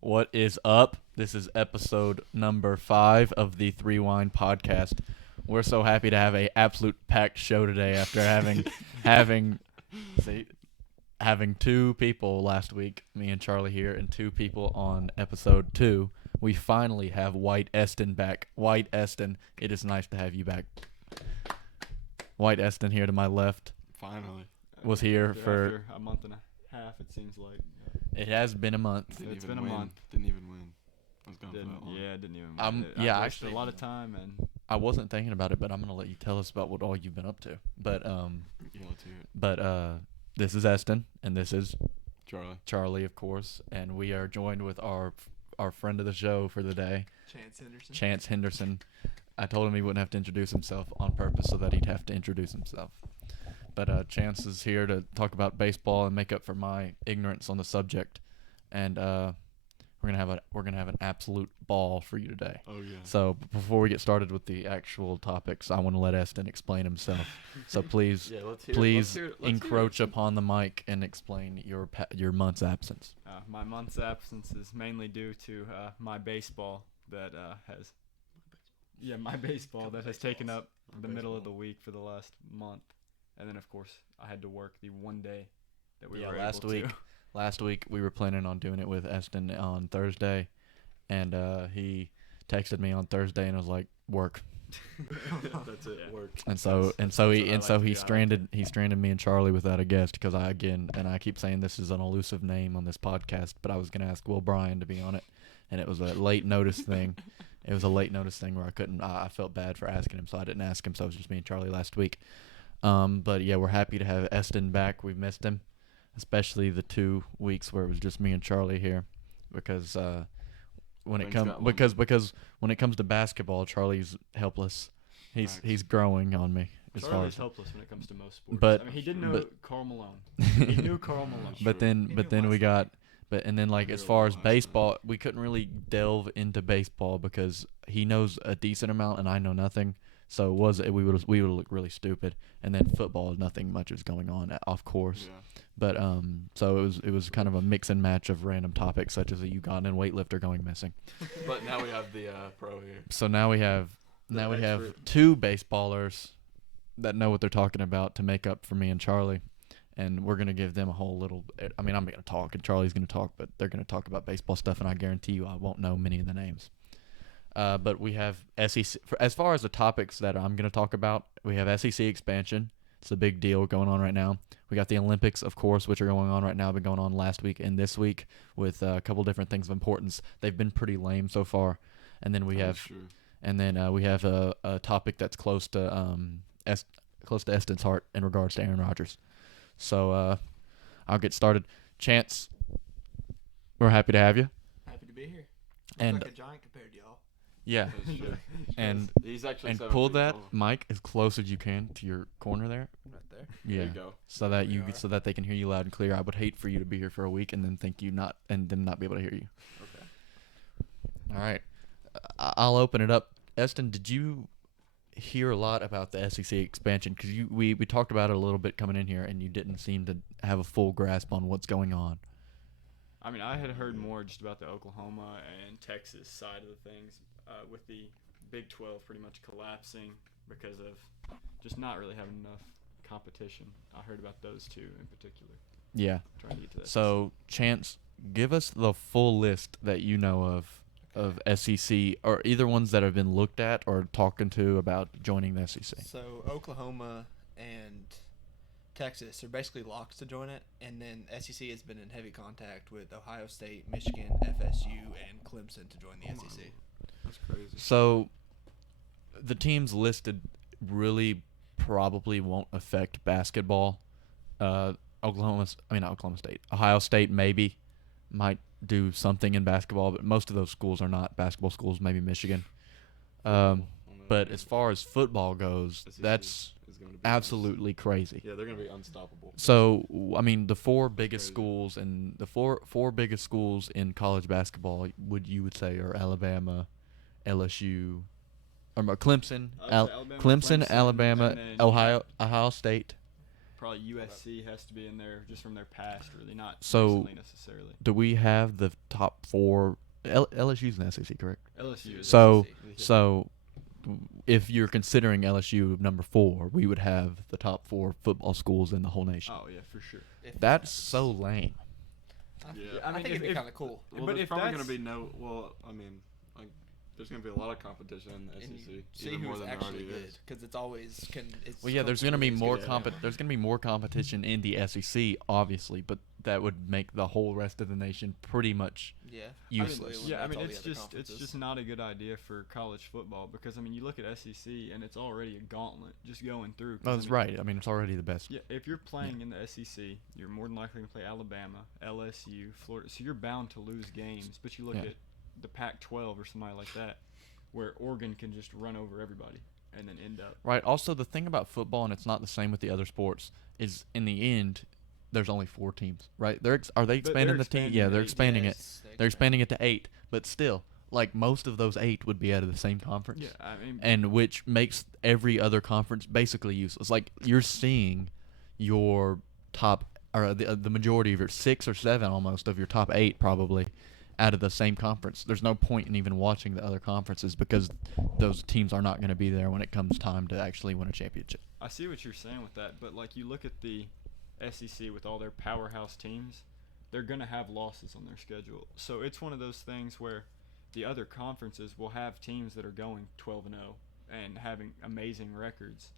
What is up? This is episode number 5 of the Threewind podcast. We're so happy to have a absolute packed show today after having see, having two people last week, me and Charlie here, and two people on episode 2. We finally have White Eston back. White Eston, it is nice to have you back. White Eston here to my left Finally. was here for after a month and a half. It seems like it has been a month. It's been a month. Didn't even win. I was gone for that long. Yeah, didn't even. Yeah, I wasted actually, a lot of time and. I wasn't thinking about it, but I'm gonna let you tell us about what all you've been up to. But Yeah, let's hear it. this is Eston, and this is Charlie. of course, and we are joined with our friend of the show for the day, Chance Henderson. I told him he wouldn't have to introduce himself on purpose so that he'd have to introduce himself. But Chance is here to talk about baseball and make up for my ignorance on the subject, and we're gonna have an absolute ball for you today. Oh yeah. So before we get started with the actual topics, I want to let Eston explain himself. So please, please encroach upon the mic and explain your month's absence. My month's absence is mainly due to my baseball that has. Yeah, my baseball that has taken up the middle of the week for the last month, and then of course I had to work the one day that we were able to. Last week we were planning on doing it with Eston on Thursday, and he texted me on Thursday and was like, "Work." That's it. Yeah. Work. And so he stranded me and Charlie without a guest because I keep saying this is an elusive name on this podcast, but I was gonna ask Will Bryan to be on it, and it was a late notice thing. It was a late notice thing where I couldn't. I felt bad for asking him, so I didn't ask him. So it was just me and Charlie last week. But yeah, we're happy to have Eston back. We've missed him, especially the 2 weeks where it was just me and Charlie here, because when it comes to basketball, Charlie's helpless. He's growing on me as far Charlie's as. helpless when it comes to most sports. But- I mean, he didn't know but- Karl Malone. He knew Karl Malone. But then we got. And then like as far as baseball, we couldn't really delve into baseball because he knows a decent amount and I know nothing. So we would look really stupid. And then football, nothing much was going on off course. Yeah. But so it was kind of a mix and match of random topics such as a Ugandan weightlifter going missing. But now we have the pro here. So now we have two baseballers that know what they're talking about to make up for me and Charlie. And we're going to give them a whole little – I mean, I'm going to talk, and Charlie's going to talk, but they're going to talk about baseball stuff, and I guarantee you I won't know many of the names. But we have SEC – as far as the topics that I'm going to talk about, we have SEC expansion. It's a big deal going on right now. We got the Olympics, of course, which are going on right now, been going on last week and this week with a couple different things of importance. They've been pretty lame so far. And then we have a topic that's close to Eston's heart in regards to Aaron Rodgers. So I'll get started. Chance, we're happy to have you. Happy to be here. And like a giant compared to y'all. yeah, That's true. and He's actually and 7 pull feet that tall. mic as close as you can to your corner there. Right there. Yeah, There you go. so that There we are. so that they can hear you loud and clear. I would hate for you to be here for a week and then not be able to hear you. Okay. All right, I'll open it up. Eston, did you hear a lot about the SEC expansion? Because we talked about it a little bit coming in here, and you didn't seem to have a full grasp on what's going on. I mean, I had heard more just about the Oklahoma and Texas side of the things, with the Big 12 pretty much collapsing because of just not really having enough competition. I heard about those two in particular. Yeah. Trying to get to that. So, Chance, give us the full list that you know of SEC, or either ones that have been looked at or talking to about joining the SEC. So Oklahoma and Texas are basically locks to join it, and then SEC has been in heavy contact with Ohio State, Michigan, FSU, and Clemson to join the SEC. That's crazy. So, the teams listed really probably won't affect basketball. Not Oklahoma State. Ohio State maybe might do something in basketball, but most of those schools are not basketball schools, maybe Michigan. But as far as football goes, SEC that's is gonna be absolutely crazy. Yeah, they're gonna be unstoppable. So, I mean, the four biggest Crazy. schools and the four biggest schools in college basketball would say are Alabama, LSU, or Clemson, I would say Alabama, Clemson, Clemson, Alabama, and then- Ohio State, probably USC has to be in there just from their past, really, not So- recently necessarily. Do we have the top 4? LSU's in the SEC, correct? LSU is So, SEC. Yeah. so if you're considering LSU number 4, we would have the top 4 football schools in the whole nation. Oh yeah, for sure. If that That's happens. so lame. Yeah. I, I mean, think it'd be if- kind of cool. Well, But there's if probably going that's- to be no. Well, I mean, like, there's going to be a lot of competition in the And SEC, you see even more who's than there actually already good is. because it's always it's Well, yeah, there's going to be as more good as comp- anyone. there's going to be more competition in the SEC, obviously, but that would make the whole rest of the nation pretty much Yeah, useless. Yeah, I eliminates mean all it's the other just conferences. not a good idea for college football because I mean you look at SEC and it's already a gauntlet just going through. 'cause, No, I that's mean, right. I mean, it's already the best. Yeah, if you're playing in the SEC, you're more than likely to play Alabama, LSU, Florida. So you're bound to lose games. But you look Yeah. at the Pac-12 or somebody like that, where Oregon can just run over everybody and then end up. Right. Also, the thing about football, and it's not the same with the other sports, is in the end, there's only 4 teams, right? Are they But expanding they're the team? expanding Yeah, to they're 8, expanding it. Yes, They're expanding it to 8, but still, like most of those 8 would be out of the same conference. Yeah, I mean, And which makes every other conference basically useless. Like you're seeing your top or the majority of your 6 or 7 almost of your top 8 probably out of the same conference. There's no point in even watching the other conferences because those teams are not going to be there when it comes time to actually win a championship. I see what you're saying with that, but like you look at the SEC with all their powerhouse teams, they're going to have losses on their schedule. So it's one of those things where the other conferences will have teams that are going 12-0 and having amazing records,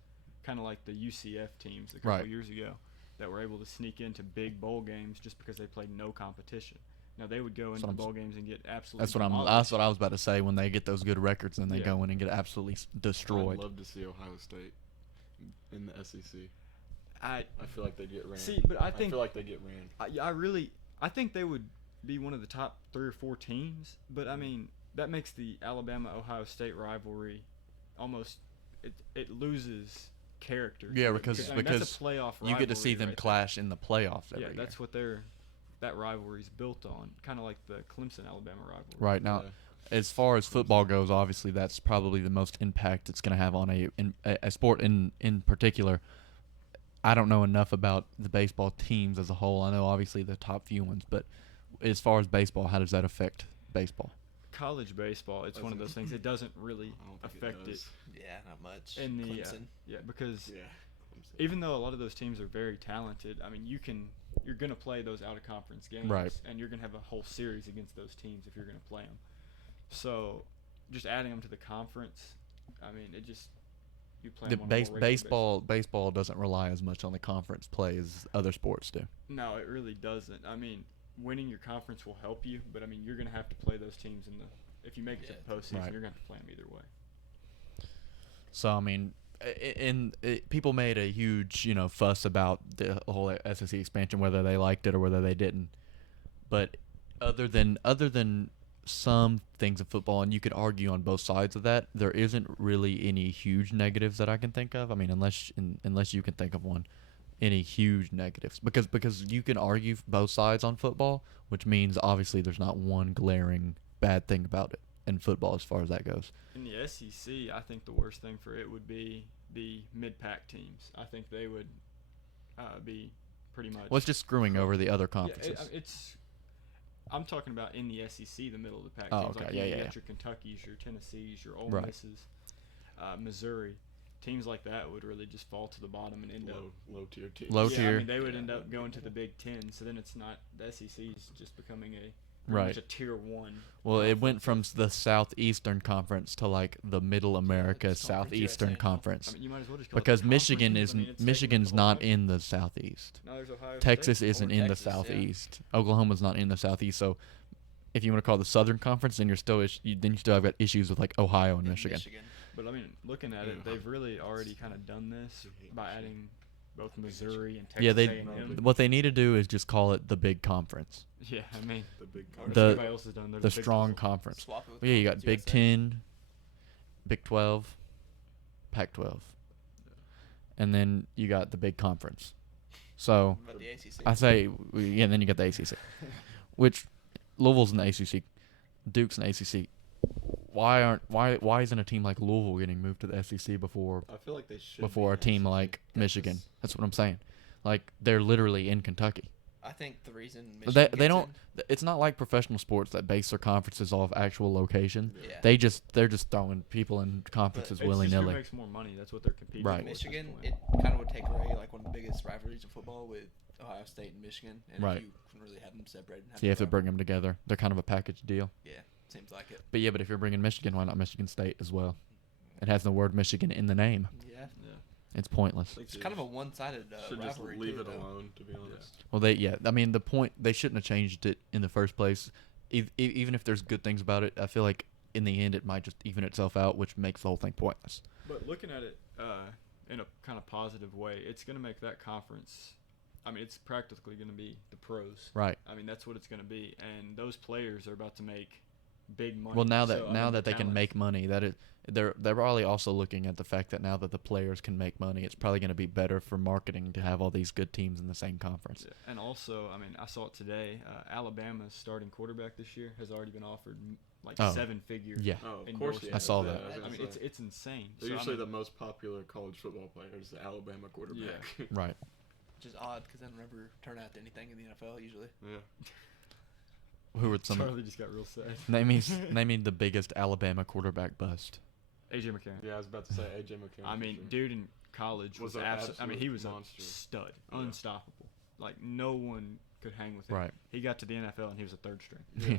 kind of like the UCF teams a couple Right. years ago that were able to sneak into big bowl games just because they played no competition. Now they would go into what I'm bowl games and get absolutely That's what demolished. I was about to say. When they get those good records, then they Yeah. go in and get absolutely destroyed. I'd love to see Ohio State in the SEC. I I feel like they'd get ran. see, but I think feel like they get ran. I think they would be one of the top 3 or 4 teams, but I mean that makes the Alabama-Ohio State rivalry almost it loses character. Yeah, to it, because- I mean, because that's a playoff You get to see rivalry them right clash in the playoffs there. every Yeah, year. that's what that rivalry's built on, kind of like the Clemson-Alabama rivalry. Right now, Yeah. as far as football goes, obviously that's probably the most impact it's going to have on a sport in particular. I don't know enough about the baseball teams as a whole. I know obviously the top few ones, but as far as baseball, how does that affect baseball? College baseball, it's one of those things. It doesn't really I don't think affect it. does. Yeah, not much. In the Clemson. yeah, because Yeah. even though a lot of those teams are very talented, I mean, you're going to play those out of conference games, Right. and you're going to have a whole series against those teams if you're going to play them. So, just adding them to the conference, I mean, it just you play The 'em on a more regular baseball doesn't rely as much on the conference play as other sports do. basis. No, it really doesn't. I mean, winning your conference will help you, but I mean, you're going to have to play those teams in the if you make it to the postseason, Right. you're going to have to play them either way. So I mean, people made a huge fuss about the whole SEC expansion, whether they liked it or whether they didn't. But other than some things in football, and you could argue on both sides of that, there isn't really any huge negatives that I can think of. I mean, unless you can think of one, any huge negatives, because you can argue both sides on football, which means obviously there's not one glaring bad thing about it in football as far as that goes. In the SEC, I think the worst thing for it would be the mid-pack teams. I think they would be pretty much. Well, it's just screwing over the other Yeah, conferences. I'm talking about in the SEC, the middle of the pack Oh, teams. okay. Like Yeah, you yeah, got your Kentuckys, your Tennessees, your Ole Right. Misses, Missouri. Teams like that would really just fall to the bottom and end up. Low tier team. Low yeah, tier. I mean, they would Yeah. end up going to the Big Ten. So then it's not the SEC's just becoming a Right. much a tier 1. Well, it went conference. from the Southeastern Conference to like the Middle America it's Conference Southeastern USA. Conference, I mean, you might as well just call it because the Michigan conferences. is I mean, it's taking up Michigan's the whole not country. in the Southeast. No, there's Ohio Texas State. isn't Or in the Texas, yeah. Southeast. Oklahoma's not in the Southeast. So if you want to call it the Southern Conference, then you still have got issues with like Ohio and In Michigan. But I mean, looking at it, Yeah. they've really already kind of done this I hate by Michigan. adding both Missouri and Texas Yeah, A&M. what they need to do is just call it the Big Conference, Yeah, I mean, The big that's conference. The- what everybody else has done. They're the Big strong 12. conference. Swap it with Well, yeah, you got Conference Big USA. 10, Big 12, Pac-12, and then you got the Big Conference. So But the ACC. I say, yeah, then you got the ACC, which Louisville's in the ACC, Duke's in the ACC. Why isn't a team like Louisville getting moved to the SEC before I feel like they should. a be in team SEC. like Michigan? That's what I'm saying. Like they're literally in Kentucky. I think the reason They Michigan they gets don't. It's not like professional sports that base their conferences off actual location. in, yeah. They're just throwing people in conferences It's willy just who nilly. makes more money. That's what they're competing Right. for. at this Michigan, point. it kind of would take away like one of the biggest rivalries in football with Ohio State and Michigan, and Right. if you can really have them separated. And have So you have to them bring them together. They're kind of a package deal. Yeah, seems like it. But if you're bringing Michigan, why not Michigan State as well? It has the word Michigan in the name. Yeah, Yeah. It's pointless. Like it's kind of a one-sided should just rivalry. leave too, it though. alone, to be honest. Well, I mean, the point they shouldn't have changed it in the first place. Even if there's good things about it, I feel like in the end it might just even itself out, which makes the whole thing pointless. But looking at it in a kind of positive way, it's going to make that conference. I mean, it's practically going to be the pros. Right. I mean, that's what it's going to be, and those players are about to make big money. Well, now So, that I mean, now the that they can talent- make money, they're probably also looking at the fact that now that the players can make money, it's probably going to be better for marketing to have all these good teams in the same conference. Yeah, and also, I mean, I saw it today. Alabama's starting quarterback this year has already been offered like Oh. 7-figure. Yeah. Oh, of endorsement. course, yeah. I saw Yeah, that. was I gonna mean, say. it's insane. They're So, I usually mean, the most popular college football players, the Alabama quarterback. Right. Which is odd because they don't ever turn out to anything in the NFL usually. Yeah. Who are some? Charlie just got real sad. Name me the biggest Alabama quarterback bust. AJ McCarron. Yeah, I was about to say AJ McCarron. I for mean, sure. dude in college was Was an absolute. I mean, he was monster. a stud, Yeah. unstoppable. Like no one could hang with him. Right. He got to the NFL and he was a third string. Yeah.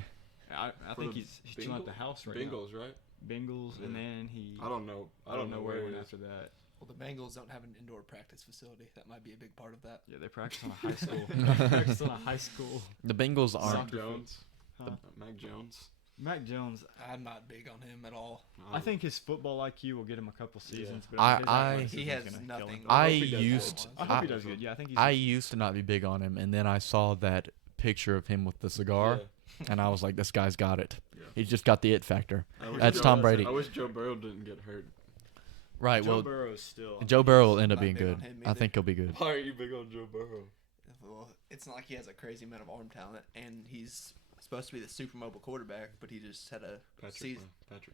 I For think the he's chilling at the house right Bengals, right? now. Bengals, and Yeah. then he. I don't know. I don't know where he he went is. after that. Well, the Bengals don't have an indoor practice facility. That might be a big part of that. Yeah, they practice on a high school. They practice on a high school. The Bengals Mac aren't. Jones. Huh? Mac Jones. Mac Jones. I'm not big on him at all. I think his football IQ will get him a couple seasons, but I- his I- athleticism He is has gonna kill nothing. him. I hope he does used. well. I hope he I- does good. Yeah, I think he's. I used to not be big on him, and then I saw that picture of him with the cigar, and I was like, "This guy's got it. Yeah. He's just got the it factor." I wish That's Joe- Tom Brady. I wish Joe Burrow didn't get hurt. Right. Joe Well, Burrow's still. Joe Burrow will end up Not being big on good. him I either. think he'll be good. Why are you big on Joe Burrow? Well, it's not like he has a crazy amount of arm talent, and he's supposed to be the super mobile quarterback, but he just had a Patrick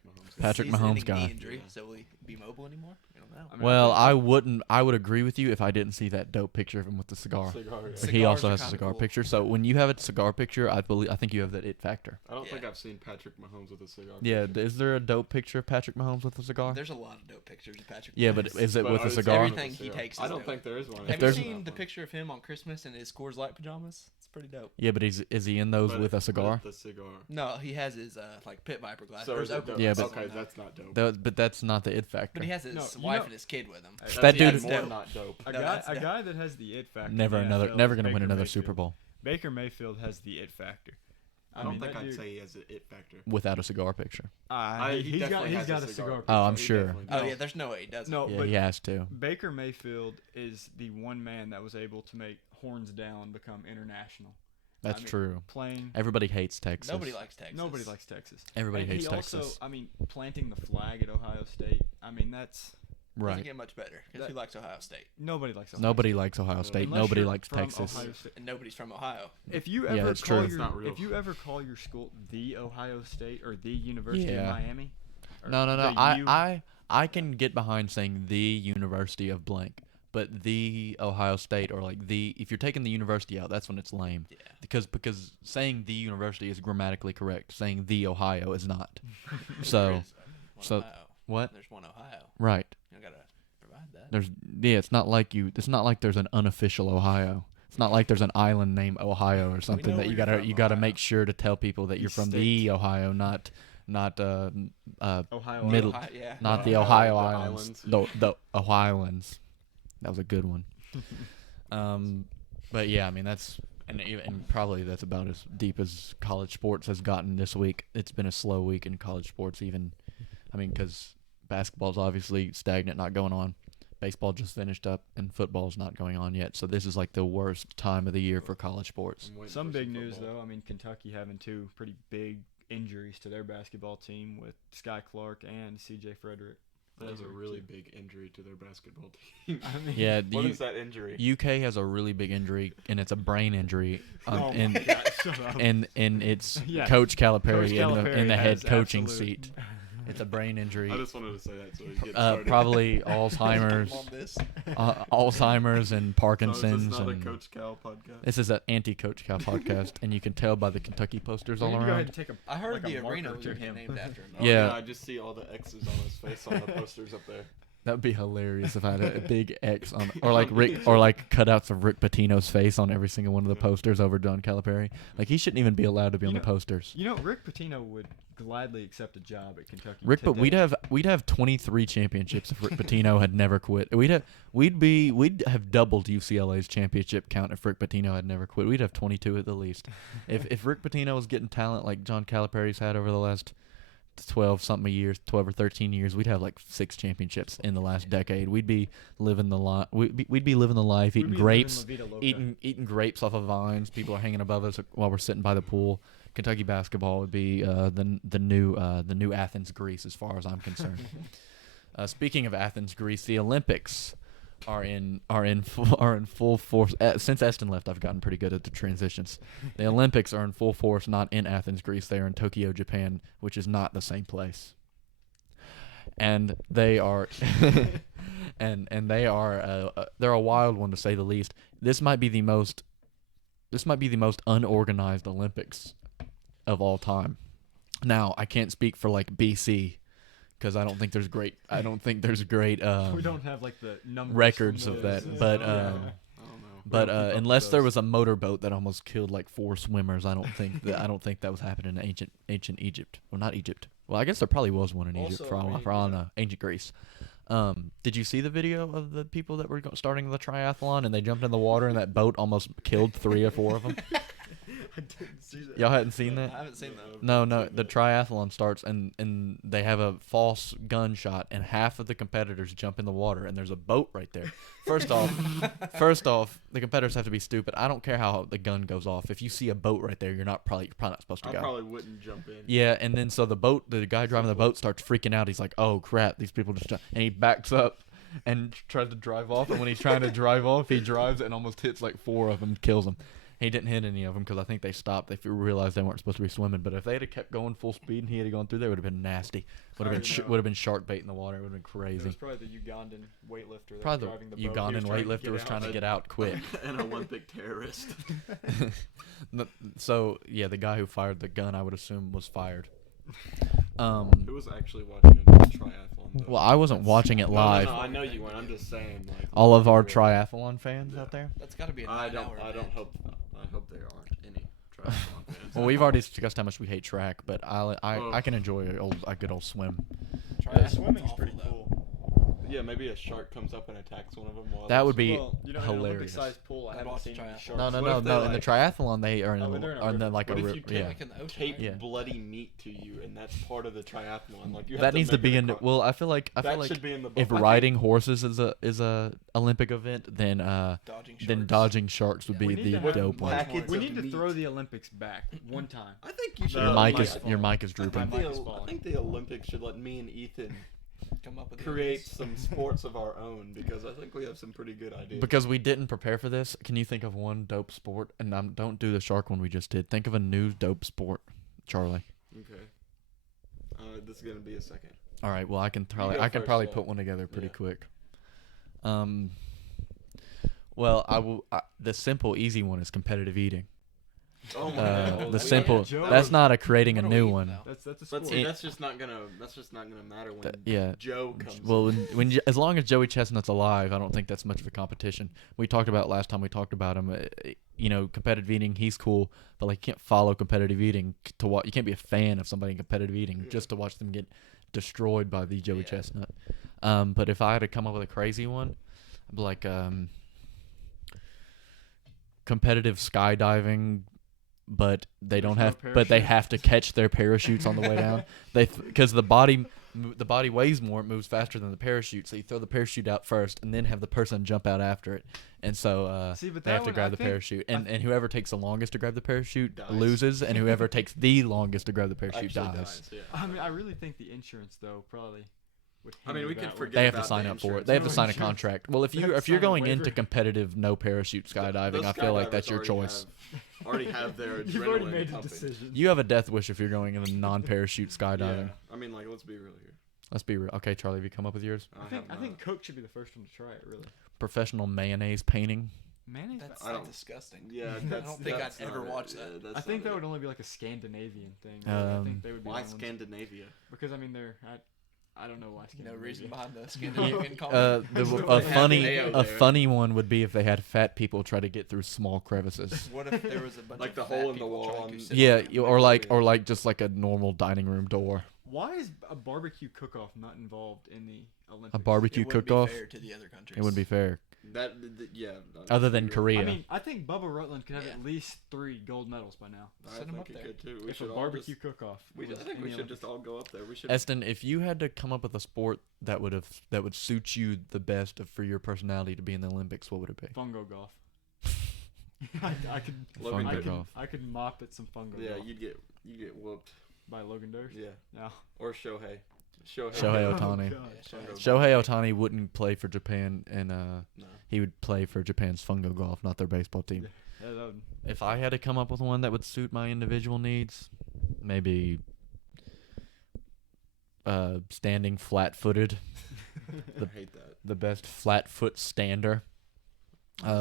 Mahomes. Patrick season-ending Mahomes guy. knee injury. Yeah. So will he be mobile anymore? I don't know. I mean, Well, think- I wouldn't. I would agree with you if I didn't see that dope picture of him with the cigar. Cigar, yeah. But he Cigars also are has a kinda cigar cool. picture. So when you have a cigar picture, I think you have that it factor. I don't think Yeah. I've seen Patrick Mahomes with a cigar. Yeah. picture. Is there a dope picture of Patrick Mahomes with a cigar? There's a lot of dope pictures of Patrick. Yeah, but Mahomes. is it But with I a would say cigar? Everything he takes I is don't dope. think there is one. Have you there's- seen the picture of him on Christmas in his Coors Light pajamas? It's pretty dope. Yeah, but is he in those But- with a but cigar? The cigar. No, he has his like pit viper glass. So or is his it Oakley dope? Yeah, glasses but- on Okay, now. that's not dope. But that's not the it factor. But he has his No, you wife know- and his kid with him. That's That even dude- more dope. not dope. A No, guy, that's a dope. guy that has the it factor. never in the NFL never is gonna win Baker another Mayfield. Super Bowl Baker Mayfield has the it factor. I don't mean, think that I'd dude- say he has an it factor. without a cigar picture. He's got a cigar. Oh, I'm He sure. definitely Oh does. yeah, there's no way he doesn't. No, Yeah, but he has to. Baker Mayfield is the one man that was able to make Horns Down become international. That's I mean, true. Playing. Everybody hates Texas. Nobody likes Texas. Nobody likes Texas. Everybody And hates he Texas. also, I mean, planting the flag at Ohio State. I mean, that's Doesn't Right. get much better because That- who likes Ohio State? nobody likes. Ohio Nobody State. likes Ohio State. Unless Nobody you're likes from Texas. Ohio State. And nobody's from Ohio. If you Yeah, ever that's call true. your, It's not real. if you ever call your school the Ohio State or the University Yeah. of Miami, or No. the U- I can get behind saying the University of blank, but the Ohio State or like the if you're taking the university out, that's when it's lame. Yeah. Because saying the university is grammatically correct. Saying the Ohio is not. There So is one so- Ohio. what? There's one Ohio. Right. You gotta provide that. There's it's not like there's an unofficial Ohio. It's not like there's an island named Ohio or something know that where you you're gotta from, you gotta Ohio. make sure to tell people that The you're from state. the Ohio, not Ohio. middle- Ohio, yeah. not the Ohio, Ohio the Islands. islands. The Ohiolands. That was a good one. But yeah, I mean that's and probably that's about as deep as college sports has gotten this week. It's been a slow week in college sports, even. I mean, because basketball's obviously stagnant, not going on. Baseball just finished up, and football's not going on yet. So this is like the worst time of the year for college sports. I'm waiting Some for big news football. though. I mean, Kentucky having two pretty big injuries to their basketball team with Sky Clark and C.J. Frederick. That is Those a are really two- big injury to their basketball team. I mean, Yeah, What is that injury? UK has a really big injury, and it's a brain injury. Oh And my God, shut up. and it's Yeah. Coach Calipari Coach in the Calipari head has coaching absolute- seat. It's a brain injury. I just wanted to say that so we get started. Probably Alzheimer's, On this. Alzheimer's and So is Parkinson's. this not a and Coach Cal podcast? this is an anti-Coach Cal podcast, and you can tell by the Kentucky posters all You can go ahead around. and take a. I heard like a the marker arena or was two. named after him. Oh, Yeah. I just see all the X's on his face on the posters up there. That'd be hilarious if I had a big X on, or like cutouts of Rick Pitino's face on every single one of the posters over John Calipari. Like he shouldn't even be allowed to be on the posters. You know, Rick Pitino would gladly accept a job at Kentucky. But today. we'd have 23 championships if Rick Pitino had never quit. We'd have doubled UCLA's championship count if Rick Pitino had never quit. We'd have 22 at the least. If Rick Pitino was getting talent like John Calipari's had over the last 12 or 13 years, we'd have like 6 championships in the last decade. We'd be living the life. We'd be living the life, eating grapes, eating grapes off of vines. People are hanging above us while we're sitting by the pool. Kentucky basketball would be the new Athens, Greece, as far as I'm concerned. Speaking of Athens, Greece, the Olympics are in full force. Since Eston left, I've gotten pretty good at the transitions. The Olympics are in full force, not in Athens, Greece. They are in Tokyo, Japan, which is not the same place. And they are, and they are they're a wild one to say the least. This might be the most unorganized Olympics of all time. Now, I can't speak for like BC. Because I don't think there's great. we don't have like the numbers records of that. But I don't know. unless there was a motorboat that almost killed like 4 swimmers, I don't think that was happening in ancient Egypt. Well, not Egypt. Well, I guess there probably was one in Egypt for all I know. Ancient Greece. Did you see the video of the people that were starting the triathlon and they jumped in the water and that boat almost killed 3 or 4 of them? I didn't see that. Y'all hadn't seen that? I haven't seen that. No. The triathlon starts and they have a false gunshot and half of the competitors jump in the water and there's a boat right there. First off, the competitors have to be stupid. I don't care how the gun goes off. If you see a boat right there, you're probably not supposed to go. I probably wouldn't jump in. Yeah, and then so the guy driving the boat starts freaking out. He's like, "Oh crap, these people just," and he backs up and tries to drive off. And when he's trying to drive off, he drives and almost hits like 4 of them, kills them. He didn't hit any of them because I think they stopped. They realized they weren't supposed to be swimming. But if they had kept going full speed and he had gone through there, it would have been nasty. Would have been shark bait in the water. It would have been crazy. It was probably the Ugandan weightlifter that was Probably driving the the boat. Ugandan weightlifter was trying to get out quick. An Olympic terrorist. So yeah, the guy who fired the gun, I would assume, was fired. Who was actually watching a triathlon? Though? Well, I wasn't watching it live. No, I know you weren't. I'm just saying, like All of our triathlon fans out there. That's got to be a I 9-hour don't event. hope. I hope there aren't any triathlon fans. Well, we've already discussed how much we hate track, but I can enjoy a good old swim. Yeah, swimming's pretty cool. Yeah, maybe a shark comes up and attacks one of them. While That would be Well, you know, in an hilarious. Olympic-sized pool, I I'd haven't watch seen the any triathlon. sharks. No. What if they, In the triathlon, they are Oh, they're in a river. like What a if river. you Yeah. Like in the ocean. tape Yeah. bloody meat to you, and that's part of the triathlon. Like you have That to needs to make be it in. across- Well, I feel like that should be in the if book. riding horses is a Olympic event, then Dodging sharks. dodging sharks would Yeah. be We need the to have dope one. packets We of need to meat. throw the Olympics back one time. I think you should. Your My mic is fault. drooping. mic is falling. I think the Olympics should let me and Ethan Come up with create ideas. some sports of our own because I think we have some pretty good ideas. Because we didn't prepare for this, can you think of one dope sport? And don't do the shark one we just did. Think of a new dope sport, Charlie. Okay. This is gonna be a second. All right. Well, I can go probably first, put one together pretty yeah. quick. Well, I will. The simple, easy one is competitive eating. Oh my god. The simple. Joe- That's not a creating a What are we new eating one. now? That's a But sport. see, that's just not gonna matter when Yeah. Joe comes. Well, as long as Joey Chestnut's alive, I don't think that's much of a competition. We talked about last time we talked about him. Competitive eating, he's cool, but like you can't follow competitive eating to watch. You can't be a fan of somebody in competitive eating just to watch them get destroyed by the Joey Yeah. Chestnut. But if I had to come up with a crazy one, I'd be like competitive skydiving. But they don't There's have. no But they parachute. have to catch their parachutes on the way down. Because the body weighs more, it moves faster than the parachute. So you throw the parachute out first, and then have the person jump out after it. And so See, but they that have to one, grab I the think- parachute, and whoever takes the longest to grab the parachute Dies. loses, and whoever takes the longest to grab the parachute Actually dies. Yeah. I mean, I really think the insurance though probably would. I mean, hinder we that could one. forget They have to about sign the up for it. insurance. They have to No sign a insurance. contract. Well, if They have you're to if you're sign a going into waiver. competitive no parachute skydiving, Those I feel like skydivers that's your already choice. already have their adrenaline You've already made a pumping. decision. You have a death wish if you're going into non-parachute skydiving. Yeah. I mean, like, let's be real here. Let's be real. Okay, Charlie, have you come up with yours? I think Cook should be the first one to try it. Really. Professional mayonnaise painting. Mayonnaise. That's I don't- disgusting. Yeah, I that's, don't think I'd that's ever not watch it. that. Yeah, that's I think not that it. would only be like a Scandinavian thing. I think they would be Why the ones- Scandinavia? Because I mean they're. I don't know why No Scandinavia. reason behind the Scandinavian comment. A funny one would be if they had fat people try to get through small crevices. What if there was a bunch Like of the fat hole in the people wall trying on- to sit Yeah, on it? or like just like a normal dining room door. Why is a barbecue cook-off not involved in the Olympics? A barbecue It wouldn't cook-off. be fair to the other countries. It wouldn't be fair. Yeah. Other than let's be real. Korea. I mean, I think Bubba Rutland could have Yeah. at least 3 gold medals by now. I Send 'em up think it there. could too. We If should a all barbecue just. cook-off. I was think in we the should just Olympics. all go up there. We should. Eston, if you had to come up with a sport that would suit you the best for your personality to be in the Olympics, what would it be? Fungo golf. I could. Logan I Fungo could. golf. I could mop at some fungo Yeah, golf you get whooped. by Logan Durst. Yeah, No. or Shohei. Shohei Ohtani. God. Shohei Ohtani wouldn't play for Japan, and No. he would play for Japan's Fungo Golf, not their baseball team. Yeah, that would, If I had to come up with one that would suit my individual needs, maybe standing flat-footed, I hate that. the best flat-foot stander,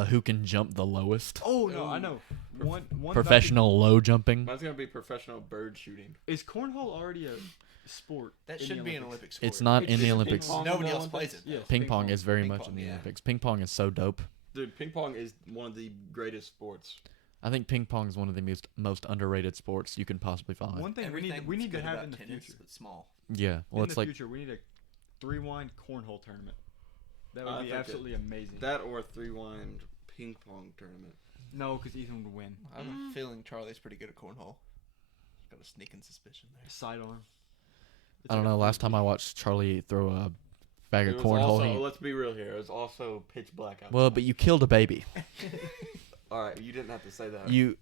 who can jump the lowest. oh no, I know. One that I could- Professional low jumping. Mine's gonna be professional bird shooting. Is cornhole already a sport? That in should the be an Olympics? Olympic sport. It's not in Is the ping Olympics. pong in Nobody the else plays Olympics? it. Yes. though. Ping pong is very Ping much pong, in the yeah. Olympics. Ping pong is so dope. Dude, ping pong is one of the greatest sports. I think ping pong is one of the most underrated sports you can possibly find. One thing Everything we need to that's good have about in the tennis, future. but small. Yeah, well, in it's the like future, we need a Threewind cornhole tournament. That I would be think absolutely amazing. That or a three-wind ping pong tournament. No, because Ethan would win. I have a feeling Charlie's pretty good at cornhole. Got a sneaking suspicion there. Sidearm. It's I don't like a know. Last frisbee. time I watched Charlie throw a bag It of was cornhole, also, he, let's be real here. It was also pitch black outside. well, but you killed a baby. All right, you didn't have to say that. You.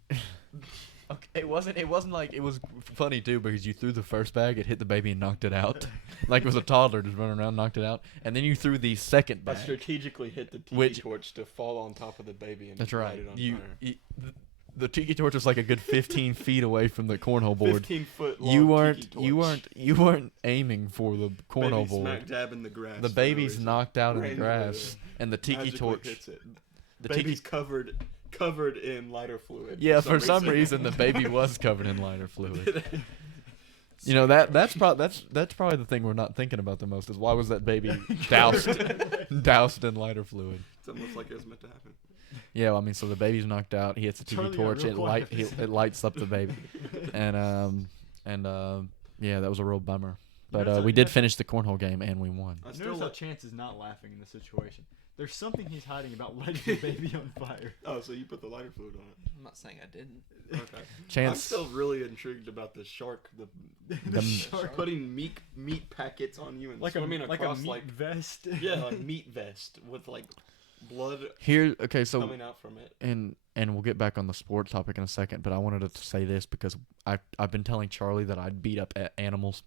Okay, it wasn't like it was funny too because you threw the first bag, it hit the baby and knocked it out, like it was a toddler just running around, knocked it out, and then you threw the second I bag. strategically hit the tiki Which- torch to fall on top of the baby and That's light right. it on You, fire. the tiki torch was like a good 15 feet away from the cornhole board. 15-foot long You weren't aiming for the cornhole baby board. smack dab in the grass. The for no baby's reason. knocked out in the Ran grass, and the tiki Magically torch. hits it. The Baby's tiki. covered in lighter fluid. Yeah, for some reason the baby was covered in lighter fluid. You know that's probably the thing we're not thinking about the most is why was that baby doused in lighter fluid? It's almost like it was meant to happen. Yeah, well, I mean, so the baby's knocked out. He hits the tiki Charlie got torch. real quiet. It lights up the baby, and yeah, that was a real bummer. But Notice we that- did finish the cornhole game and we won. I still Notice how like. Chance is not laughing in this situation. There's something he's hiding about lighting the baby on fire. Oh, so you put the lighter fluid on I'm not saying I didn't. it. Okay. I'm Chance, still really intrigued about the shark. The Shark putting meat packets on you and Like a swimming like across a meat vest. yeah, like meat vest with like blood here. Okay, so coming out from it. and we'll get back on the sports topic in a second. But I wanted to say this because I've been telling Charlie that I'd beat up animals.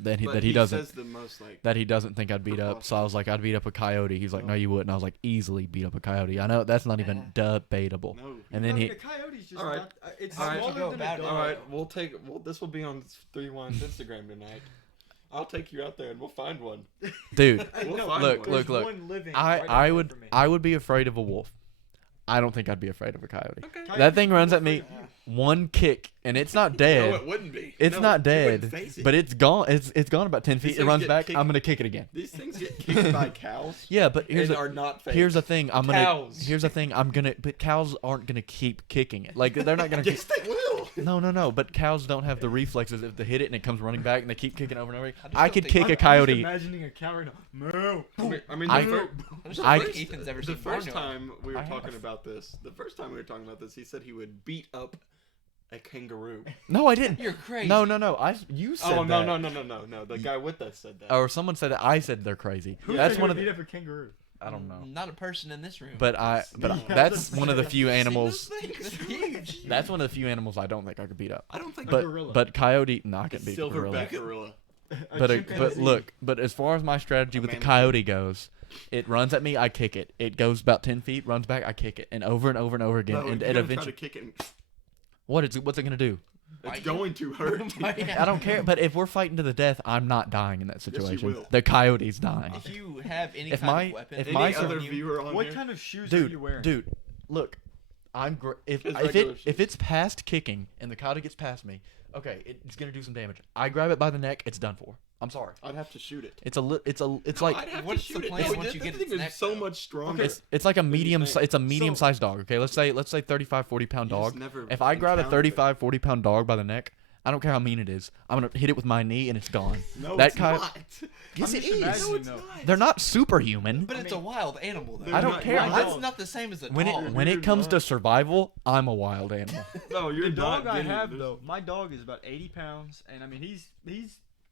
That But he doesn't. says the most like That he doesn't think I'd beat up. So I was like, I'd beat up a coyote. He's like, no, you wouldn't. I was like, easily beat up a coyote. I know that's not even debatable. no. And then he, the coyote's just All right. not, it's All right. smaller Go than about a it. dog. All right, this will be on Threewind's Instagram tonight. I'll take you out there and we'll find one. dude, We'll No, find look, one. there's look. one living I right I out would there for me. I would be afraid of a wolf. I don't think I'd be afraid of a coyote. Okay. That thing runs at me, one kick, and it's not dead. No, it wouldn't be. It's No, not you wouldn't dead, face it. but it's gone. It's gone about 10 feet. It things runs get back. kicked- I'm gonna kick it again. These things get kicked by cows. Yeah, but and are not fake. here's the thing. I'm gonna. Cows. Here's the thing. I'm gonna. But cows aren't gonna keep kicking it. Like they're not gonna. Yes, they will. No. But cows don't have the reflexes if they hit it and it comes running back and they keep kicking over and over. just I don't could think- kick I'm a just coyote. imagining a cow right now. Moo. I mean, I- the I just I- don't think Ethan's ever seen first Barnyard. time we were I talking have. about this, he said he would beat up a kangaroo. No, I didn't. You're crazy. No. You said Oh that. no! The guy with us said that. Or someone said that. I said they're crazy. Who That's said one you of would the. beat up a kangaroo? I don't know. Not a person in this room. But Yeah, that's that's- one of the few Seen animals. those things? It's huge. That's one of the few animals I don't think I could beat up. I don't think. A gorilla. But coyote, no, I can beat the gorilla. Silverback gorilla. But chimpanzee. look, but as far as my strategy A with the manatee. coyote goes, it runs at me, I kick it. It goes about 10 feet, runs back, I kick it, and over and over and over again, No, and you're it gonna try eventually. to kick it. What's it gonna do? It's going to hurt. I don't care. But if we're fighting to the death, I'm not dying in that Yes, you situation. will. The coyote's dying. If you have any If kind my- of weapon, if Any my other you, viewer on What here? kind of shoes are you wearing? Dude, look, if His if regular it if it's past kicking and the coyote gets past me, okay, it's gonna do some damage. I grab it by the neck, it's done for. I'm sorry. I'd have to shoot it. It's like I'd have What's to the shoot plan it. once That you get thing its is neck, so though? much stronger. it's like a What do you medium think? it's a medium sized dog. Okay, let's say 35, 40 pound You just dog. never If I grab a encountered it. 35, 40 pound dog by the neck, I don't care how mean it is. I'm gonna hit it with my knee and it's gone. No, that it's kind- not. Yes, I'm it just is. imagining, No, it's though. not. They're not superhuman. but it's a wild animal though. They're I don't not- care. why That's not? not the same as a When dog. it comes to survival, I'm a wild animal. No, you're The not dog I getting have this. though, my dog is about 80 pounds, and I mean he's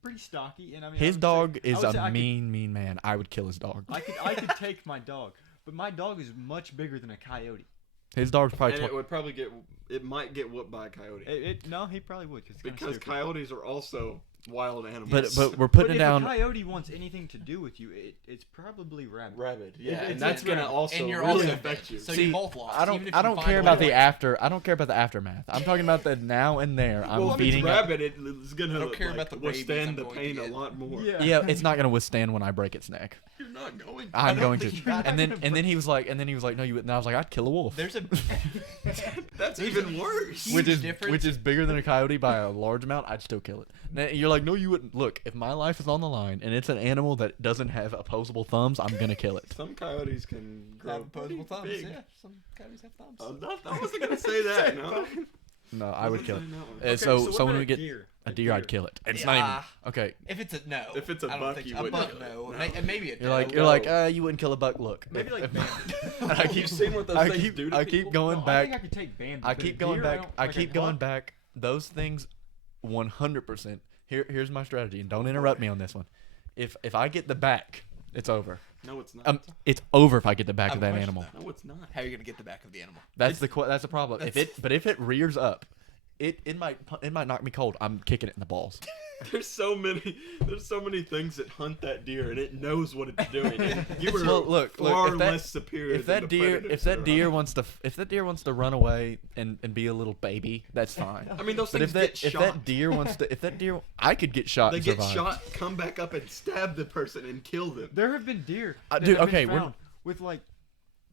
pretty stocky, and I mean His dog I is would say a I could- mean man. I would kill his dog. I could take my dog, but my dog is much bigger than a coyote. His dog's probably And it would probably it might get whooped by a coyote. No, he probably would cause it's kinda Because stupid. coyotes are also wild animals. but we're But putting if it down. a coyote wants anything to do with you, it's probably rabbit. rabid, yeah, it's- and that's it's gonna rabid. also and you're really also affect dead, you. so See, you both lost. I even if don't you find care a about way. the after. I don't care about the aftermath. I'm talking about the now and there. I'm Well, if beating it's up. rabid, it's gonna I don't care about the rabies withstand I'm the going to pain a get. lot more. Yeah. Yeah, it's not gonna withstand when I break its neck. You're not going. I'm don't going think to. you got And then he was like, no, you wouldn't. And I was like, I'd kill a wolf. There's a That's even worse. huge Which is difference. bigger than a coyote by a large amount. I'd still kill it. Now, you're like, no, you wouldn't. Look, if my life is on the line and it's an animal that doesn't have opposable thumbs, I'm gonna kill it. Some coyotes can grow have opposable thumbs. big. Yeah, some coyotes have thumbs. I wasn't gonna say that. No, No, I would kill it. it. So what when about we a get deer? a deer, I'd kill it. It's not Yeah. even okay. If it's a no, If it's a I don't buck, think you a wouldn't buck, kill it. no, No. And maybe a You're doe. like you wouldn't kill a buck. Look, Maybe if- like if- Bambi. I keep You've seen what those I things keep do to I people? keep going No, I back. think I could take Bambi. I but keep a going deer, back. don't- I like a keep going buck? back. Those things, 100%. Here's my strategy, and don't interrupt me on this one. If I get the back, it's over. No, it's not. It's over if I get the back I of have a that question, animal. No, it's not. How are you gonna get the back of the animal? That's the problem. If it rears up, it might knock me cold. I'm kicking it in the balls. There's so many things that hunt that deer, and it knows what it's doing. You were Well, look, far if that- less superior. If than that the deer predators if that are. deer wants to run away and be a little baby, that's fine. I mean, those But things if get that deer wants to, if that deer, I could get shot. they and get survive. shot, come back up and stab the person and kill them. There have been deer that Dude, have okay, been we're- found with like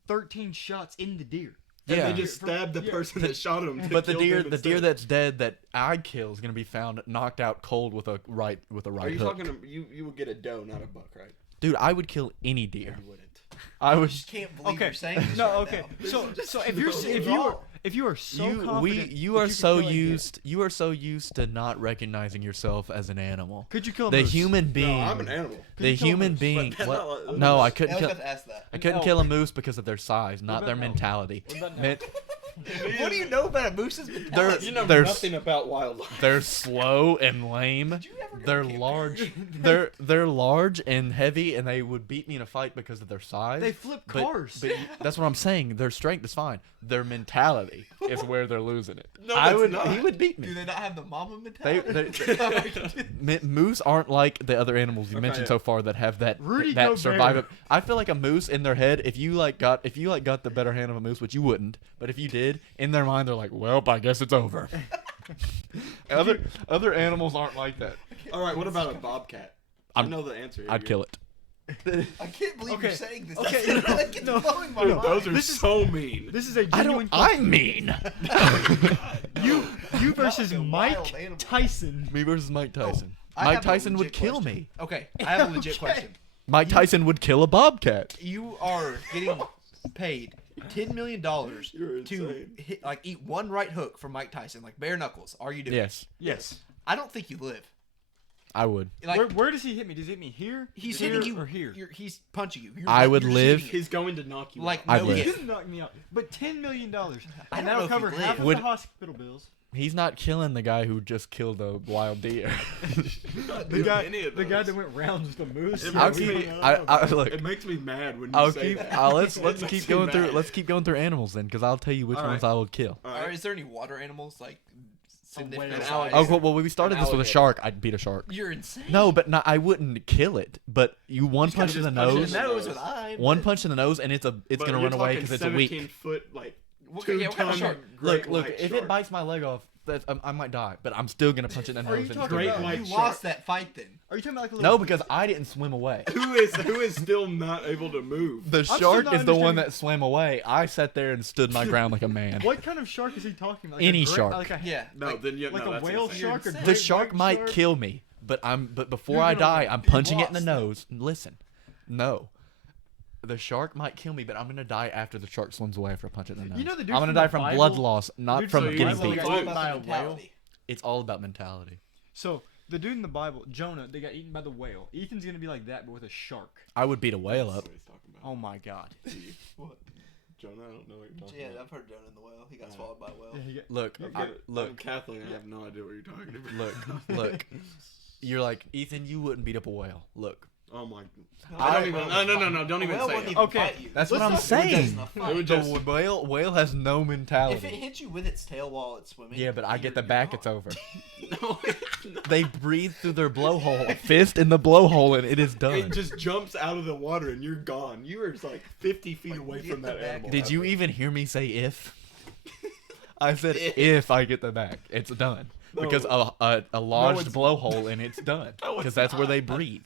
13 shots in the deer. And Yeah. they just stab the person that shot him. But the deer that's dead that I'd kill is gonna be found knocked out cold with a right Are you hook. talking? You would get a doe, not a buck, right? Dude, I would kill any deer. You wouldn't. I would. just can't believe Okay. you're saying this No, right okay. now. So if you are so confident You that are could so kill a deer, used to not recognizing yourself as an animal. Could you kill a The moose? human No, being. I'm an animal. The you kill a human moose? being. But what? not- No, I I couldn't was kill. about to ask that. I couldn't elk? kill a moose because of their size, not about their an elk? mentality. What about an Men- What do you know about a moose's They're mentality? You know There's- nothing about wildlife. They're slow and lame. Did you ever go They're camping? large. They're large and heavy, and they would beat me in a fight because of their size. They flip But- cars. But that's what I'm saying. Their strength is fine. Their mentality is where they're losing it. No, I it's would. not. He would beat Do me. they not have the mama They, mentality? moose aren't like the other animals you Okay, mentioned yeah. so far that have that Rudy that Gobert. survive. I feel like a moose in their head. If you got the better hand of a moose, which you wouldn't, but if you did, in their mind they're like, well, I guess it's over. other animals aren't like that. All right, what about a bobcat? I know the answer. I'd kill it. I can't believe Okay. you're saying this. Okay, That's like it's blowing my Dude, mind. those are so mean. This is a I genuine don't. I'm mean. You versus like a Mike wild animal. Tyson. Me versus Mike Tyson. I Mike have a Tyson would legit kill question. me. Okay, I have a legit Okay. question. Mike Tyson would kill a bobcat. You are getting paid $10 million You're to insane. eat one right hook from Mike Tyson, like bare knuckles. Are you doing? Yes, Yes. I don't think you live. I would. Like Where does he hit me? Does he hit me here? he's here, hitting you or here? He's punching you. You're, I would you're live- shooting it. He's going to knock you Like out. I'd no live. He gift. didn't knock me out. But $10 million. I And don't that'll know if cover you half live. of Would- the hospital bills. He's not killing the guy who just killed a wild deer. The guy that went rounds with the moose. It I'll makes keep. me- Look. It makes me mad when you I'll say keep. that. Let's It keep makes me going through. mad. Let's keep going through animals then, because I'll tell you which All ones right. I would kill. All Or right. is there any water animals like significant whale. size? Oh, well, we started An this with a alligator. shark. I'd beat a shark. You're insane. No, but I wouldn't kill it. But you one You gotta punch in the just punch it in nose, the nose nose. with eye. one punch in the nose, and it's But gonna you're run away talking because it's a weak. 17-foot, like, Yeah, what kind of 2-ton shark? great Look, white if shark. it bites my leg off, I might die, but I'm still gonna punch it in the Are nose. you and talking Great about- white You shark. lost that fight then. Are you talking about like a little? No, because I didn't swim away. Who is still not able to move? The still shark not is the one understanding- that swam away. I sat there and stood my ground like a man. What kind of shark is he talking about? Any a shark. Like a, Yeah. No, then you like no, a that's whale insane. shark or The The great shark white might shark? kill me, but before You're I gonna die, live. I'm You punching it in the lost, nose. Listen, no. The shark might kill me, but I'm gonna die after the shark swims away after I punch it in the nose. You know the dude I'm gonna from die the from Bible? blood loss, not Dude from from the getting Bible beat. got It's all eaten about by the a whale. mentality. It's all about mentality. So the dude in the Bible, Jonah, they got eaten by the whale. Ethan's gonna be like that, but with a shark. I would beat a whale That's up. what he's talking about. Oh my god. What? Jonah, I don't know what you're talking Yeah, about. I've heard Jonah in the whale. He got swallowed by a whale. Yeah, he got, Look, I'm look, Catholic. I have no idea what you're talking about. look. You're like, Ethan, you wouldn't beat up a whale. Look, Oh my. I don't even. No. Don't even say it. Okay, that's Let's what I'm not- saying. It would The just- whale has no mentality. If it hits you with its tail while it's swimming. Yeah, but I get the you're back, gone. it's over. No, it's not. They breathe through their blowhole, fist in the blowhole, and it is It done. just jumps out of the water and you're gone. You were like 50 feet Like, away you from get that the back animal. Did you even hear me say if? I said if I get the back, it's done. No. Because a lodged it's- blowhole and it's done. No, it's Because that's where they not. breathe.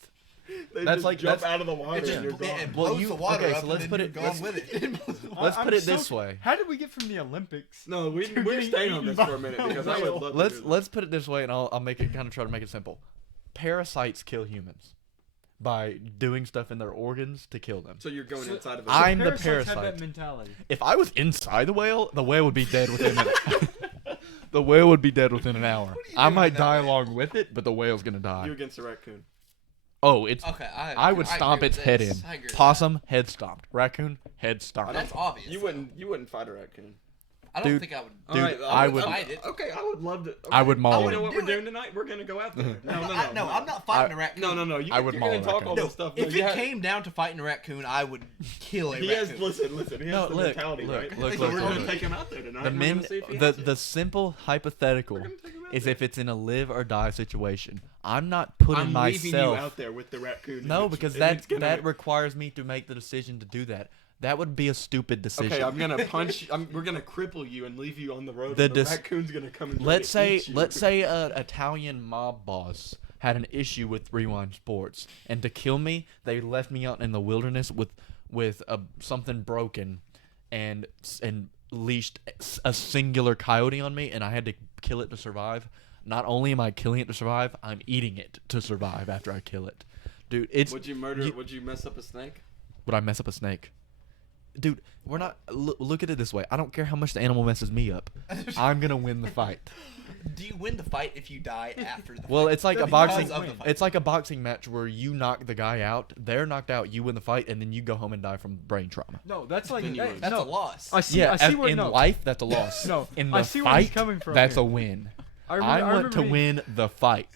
They That's just like- jump that's- out of the water It just and you're gone. it Well, blows you- the water okay, up so let's and put then it- you're gone with it. Let's I'm put it so- this way. How did we get from the Olympics? No, we're getting staying on eaten this by for a minute a because I whale. would love to Let's do this. let's put it this way, and I'll make it kind of try to make it simple. Parasites kill humans by doing stuff in their organs to kill them. So you're going So- inside of I- a. I'm the Parasites have parasite. that mentality. If I was inside the whale would be dead within the whale would be dead within an hour. are you I doing might in that die way? along with it, but the whale's gonna die. You against a raccoon. Oh, it's. Okay, I would stomp agree its with head this. in. I agree with Possum, head stomped. Raccoon, head that. stomped. That's obvious. You though. wouldn't fight a raccoon. I don't Dude, think I would. Dude, Alright, I would- fight it. Okay, I would love to. Okay. I would maul You it. know what Do we're it. doing tonight? We're gonna go out there. No, No, I'm not fighting a raccoon. No. You, I would you're maul gonna a talk raccoon. all No, this stuff. if No, you it have- came down to fighting a raccoon, I would kill a he raccoon. has. Listen. He has No, the look, mentality, look, right? look, so look, we're look, gonna look. take him out there tonight. The and we're min, gonna see if he the has it. the simple hypothetical We're gonna take him out is there. if it's in a live or die situation. I'm not putting I'm leaving you myself. out there with the raccoon. No, and because and it's gonna- that requires me to make the decision to do that. That would be a stupid decision. Okay, I'm gonna punch. We're gonna cripple you and leave you on the road. The and the dis- raccoon's gonna come and try let's to say eat you. let's say an Italian mob boss had an issue with Threewind Sports, and to kill me, they left me out in the wilderness with something broken, and leashed a singular coyote on me, and I had to kill it to survive. Not only am I killing it to survive, I'm eating it to survive after I kill it. Dude, it's Would you murder? you- Would you mess up a snake? would I mess up a snake? Dude, we're not. Look at it this way. I don't care how much the animal messes me up. I'm gonna win the fight. Do you win the fight if you die after the fight? Well, it's like a Because boxing. of the fight. It's like a boxing match where you knock the guy out. They're knocked out. You win the fight, and then you go home and die from brain trauma. No, that's like Then you hey, lose. That's no. a loss. I see. Yeah, I see where in no. life, that's a loss. No, in the I see where he's fight, coming from that's here. a win. I I want remember to being- win the fight.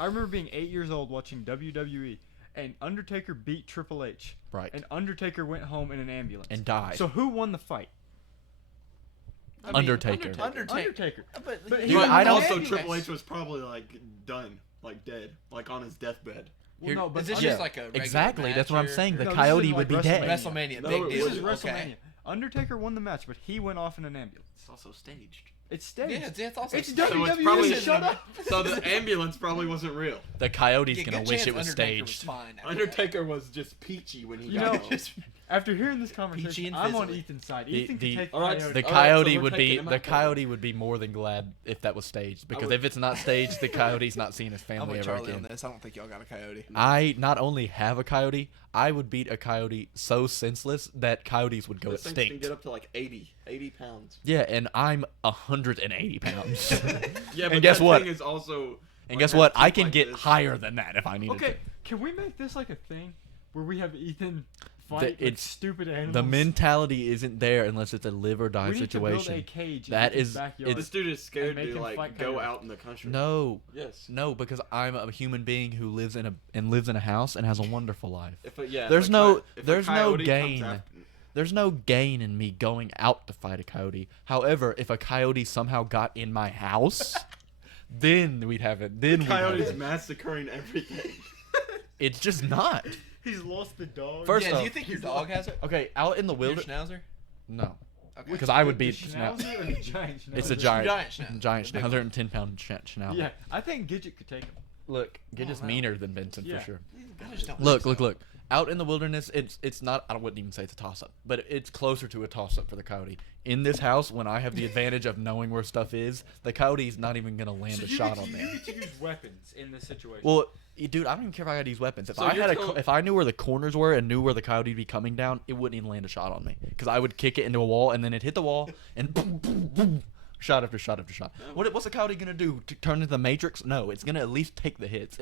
I remember being 8 years old watching WWE, and Undertaker beat Triple H, Right. and Undertaker went home in an ambulance. And died. So who won the fight? I mean, Undertaker. Undertaker. But But he Dude, won I the don't- Also, ambulance. Triple H was probably like done, like dead, like on his deathbed. Well, Here- no, but Is this Yeah, just like a regular exactly. match That's what I'm or- saying. The No, this coyote isn't would like be dead. WrestleMania, No, big it This deal. is wasn't. WrestleMania. Okay. Undertaker won the match, but he went off in an ambulance. It's also staged. It's staged. Yeah, it's also It's staged. So it's WWE. probably Shut up. So the ambulance probably wasn't real. The coyote's Yeah, gonna good wish chance it was Undertaker was staged. fine after Undertaker was just peachy when he You got know, home. After hearing this Peachy conversation, and I'm on fizzly. Ethan's side. The- Ethan the- can take All right, Coyote. The All right, so coyote we're would taking be him the out there. coyote would be more than glad if that was staged, because would- if it's not staged, the coyote's not seeing his I'm family with ever Charlie on again. this. I don't think y'all got a coyote. I not only have a coyote, I would beat a coyote so senseless that coyotes would go Those things extinct. can get up to like 80 pounds. Yeah, and I'm 180 pounds. Yeah, And guess that what? thing is also. And like, guess has what? I teeth can like get this. higher than that if I needed Okay, to. can we make this like a thing where we have Ethan fight like it's- stupid animals? The mentality isn't there unless it's a live or die we need to build a situation. cage That in Ethan's is- backyard. This dude is scared make to him like fight go coyotes. out in the country. No, Yes. no, because I'm a human being who lives in a house and has a wonderful life. If a, yeah. There's if a no- coy- if a there's no coyote comes gain. after- There's no gain in me going out to fight a coyote. However, if a coyote somehow got in my house, then we'd have it. Then we'd have Coyote's it. massacring everything. It's just not. He's lost the dog. First Yeah, do off- you think your dog has it? Okay, out in the Your wilderness. schnauzer? No, Okay. Because I would The beat Schnauzer. Schnauzer or the giant Schnauzer? It's a The giant, Schnauzer. giant The big 110-pound Schnauzer. Yeah, I think Gidget could take him. Look, Gidget's no. meaner than Benson Yeah. for sure. I just don't Look, think so. look. Out in the wilderness, it's not. I wouldn't even say it's a toss up, but it's closer to a toss up for the Coyote. In this house, when I have the advantage of knowing where stuff is, the Coyote's not even gonna land a shot on me. You get to use weapons in this situation. Well, dude, I don't even care if I had these weapons. If So I you're had telling- if I knew where the corners were and knew where the Coyote would be coming down, it wouldn't even land a shot on me because I would kick it into a wall and then it'd hit the wall and boom, boom, boom, shot after shot after shot. What's the Coyote gonna do? To turn into the Matrix? No, it's gonna at least take the hits.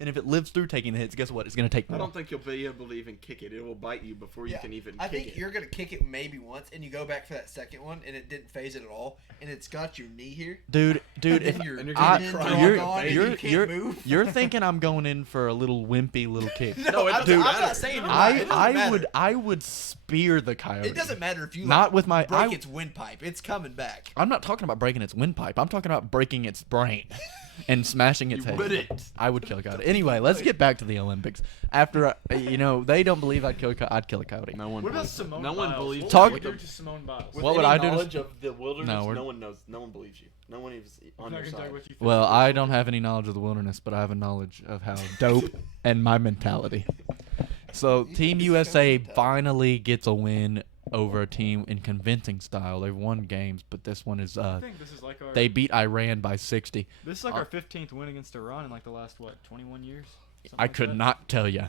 If it lives through taking the hits, guess what? It's gonna take I more. don't think you'll be able to even kick it. It will bite you before you can even I kick think it. you're gonna kick it maybe once, and you go back for that second one, and it didn't phase it at all, and it's got your knee here. Dude, And if you're and you're I, gonna tendons cry are all you're gone, and you're you can't you're, move. you're thinking I'm going in for a little wimpy little kick. No, I'm doesn't not matter. saying you're not. It doesn't matter. I would spear the Coyote. It doesn't matter if you Not with my- break I- its windpipe. It's coming back. I'm not talking about breaking its windpipe. I'm talking about breaking its brain and smashing its You head. wouldn't. I would kill a coyote. Anyway, let's get back to the Olympics. After they don't believe I'd kill I'd kill a coyote. No one. what about believes it. Simone No one Biles? believes What Talk- would you do to Simone Biles? With What would any I do to- knowledge of the wilderness, No, we're- no one knows. No one believes you. No one is on I'm not your gonna tell side. you what you think Well, of I this. don't have any knowledge of the wilderness, but I have a knowledge of how dope and my mentality. So Team USA finally gets a win over a team in convincing style. They've won games, but this one is I think this is like our. they beat Iran by 60. This is like our 15th win against Iran in like the last 21 years. Something I like could that. not tell you.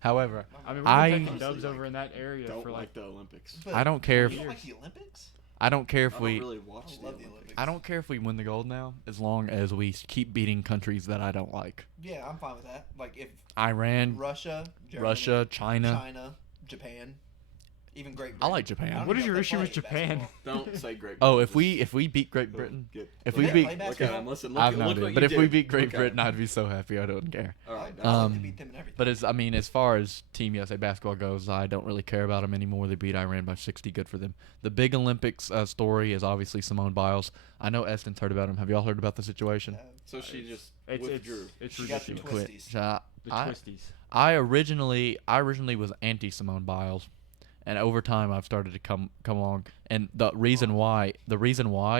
However, We've I- been taking dubs Honestly, over in that area Don't for like like. the Olympics. But I don't care You if don't like the Olympics? I don't care I if don't we really watch I the love the Olympics. Olympics. I don't care if we win the gold now, as long as we keep beating countries that I don't like. Yeah, I'm fine with that. Like if Iran, Russia, Germany, Russia, China. Japan, even Great Britain. I like I Japan. don't What is know your if they issue with play Japan? basketball. Don't say Great. Oh, Britain. if we beat Great Just- Britain, Get- if Do we they beat, play Look at basketball? him. Listen. Look, I've look not what it. But you if we did. beat Great Look at Britain, him. I'd be so happy. I don't care. All right. I'd like Um, to beat them and everything. But as far as Team USA basketball goes, I don't really care about them anymore. They beat Iran by 60. Good for them. The big Olympics story is obviously Simone Biles. I know Eston's heard about him. Have y'all heard about the situation? So she just It's withdrew. it's She got the ridiculous. twisties. Quit. The twisties. I originally was anti Simone Biles, and over time I've started to come along. And the reason why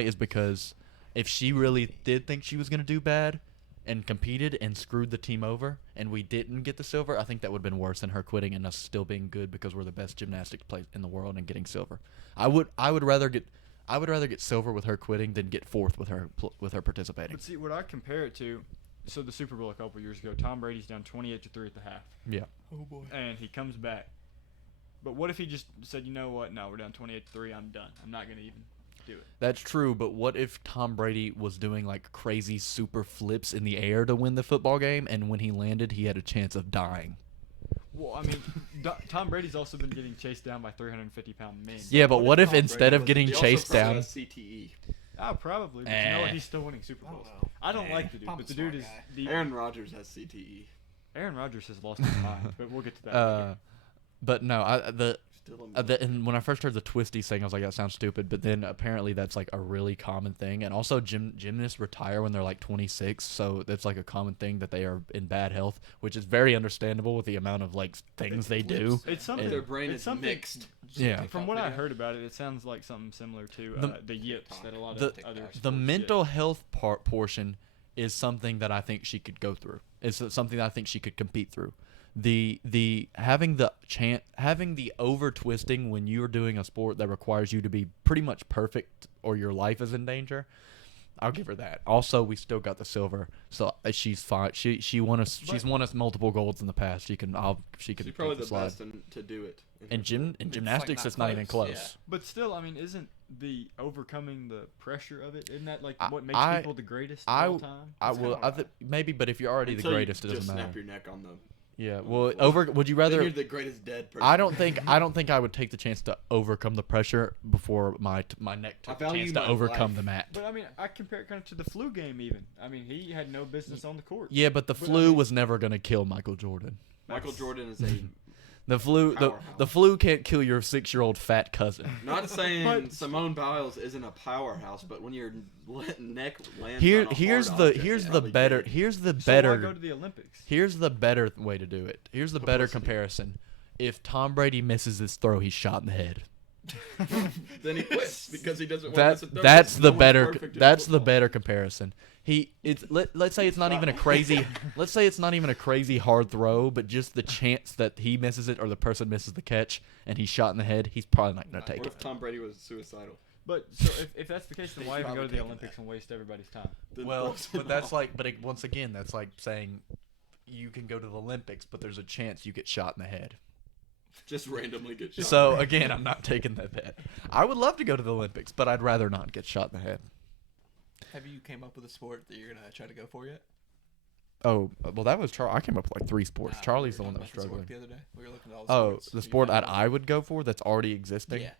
is because if she really did think she was gonna do bad, and competed and screwed the team over, and we didn't get the silver, I think that would have been worse than her quitting and us still being good because we're the best gymnastics place in the world and getting silver. I would rather get silver with her quitting than get fourth with her participating. But see, what I compare it to, so the Super Bowl a couple years ago, Tom Brady's down 28-3 at the half, Yeah. Oh boy. and he comes back. But what if he just said, you know what? No, we're down 28-3. I'm done. I'm not gonna even do it. That's true, but what if Tom Brady was doing like crazy super flips in the air to win the football game, and when he landed, he had a chance of dying? Well, I mean, Tom Brady's also been getting chased down by 350-pound men. Yeah, but what if Tom instead Brady of was- getting He also chased probably down, has CTE. Oh, probably. But you know what? Eh. He's still winning Super I don't Bowls. know. I don't Eh, like the dude, I'm but a the dude smart is guy. the Aaron Rodgers has CTE. Aaron Rodgers has lost his mind, but we'll get to that. later. but no, Still a and when I first heard the twisty thing, I was like, that sounds stupid. But then apparently that's like a really common thing. And also gymnasts retire when they're like 26. So that's like a common thing that they are in bad health, which is very understandable with the amount of like things they do. It's something. Their brain it's is something, mixed. Yeah. From what I heard about it, it sounds like something similar to the yips that a lot of other The sports mental health portion is something that I think she could go through. It's something that I think she could compete through. The having the over twisting when you're doing a sport that requires you to be pretty much perfect or your life is in danger. I'll give her that. Also, we still got the silver, so she's fine. She won us. She's won us multiple golds in the past. She can She's take probably the the slide. best to do it. In gymnastics, not it's not even close, close. yeah. But still, I mean, isn't the overcoming the pressure of it? Isn't that like I- what makes I- people the greatest of I- all time? I That's will. kinda right. Maybe, but if you're already Until the you greatest, it just doesn't snap matter. your neck on the. Yeah. on the Well, floor. would you Then rather? you're the greatest dead person. I don't think I would take the chance to overcome the pressure before my neck I took the value chance to my overcome life. the mat. But I mean, I compare it kind of to the flu game. Even I mean, he had no business on the court. Yeah, but the But I flu mean- was never gonna kill Michael Jordan. Michael Jordan is a. The flu the flu can't kill your 6-year-old fat cousin. Not saying But- Simone Biles isn't a powerhouse, but when your neck lands Here's on a here's hard the object, here's you're the probably better dead. here's the So why go better to the Olympics? here's the better way to do it. Here's the better Publicity. comparison. If Tom Brady misses this throw, he's shot in the head. Then he quits because he doesn't want That to throw. that's No the one's better perfect in that's the football. better comparison. Let's say it's not even a crazy let's say it's not even a crazy hard throw, but just the chance that he misses it or the person misses the catch and he's shot in the head, he's probably not gonna take What it. if Tom Brady was suicidal? But so if that's the case, then He's why even go probably to the taking Olympics that. and waste everybody's time? Then Well, throws him but that's off. like, once again, that's like saying you can go to the Olympics, but there's a chance you get shot in the head. Just randomly get shot. So again, I'm not taking that bet. I would love to go to the Olympics, but I'd rather not get shot in the head. Have you came up with a sport that you're gonna try to go for yet? Oh, well, that was Charlie. I came up with like 3 sports. Nah, Charlie's we the were one that was talking about struggling. this work the other day. We were looking at all the Oh, sports. the You sport found that one? I would go for that's already existing. Yeah.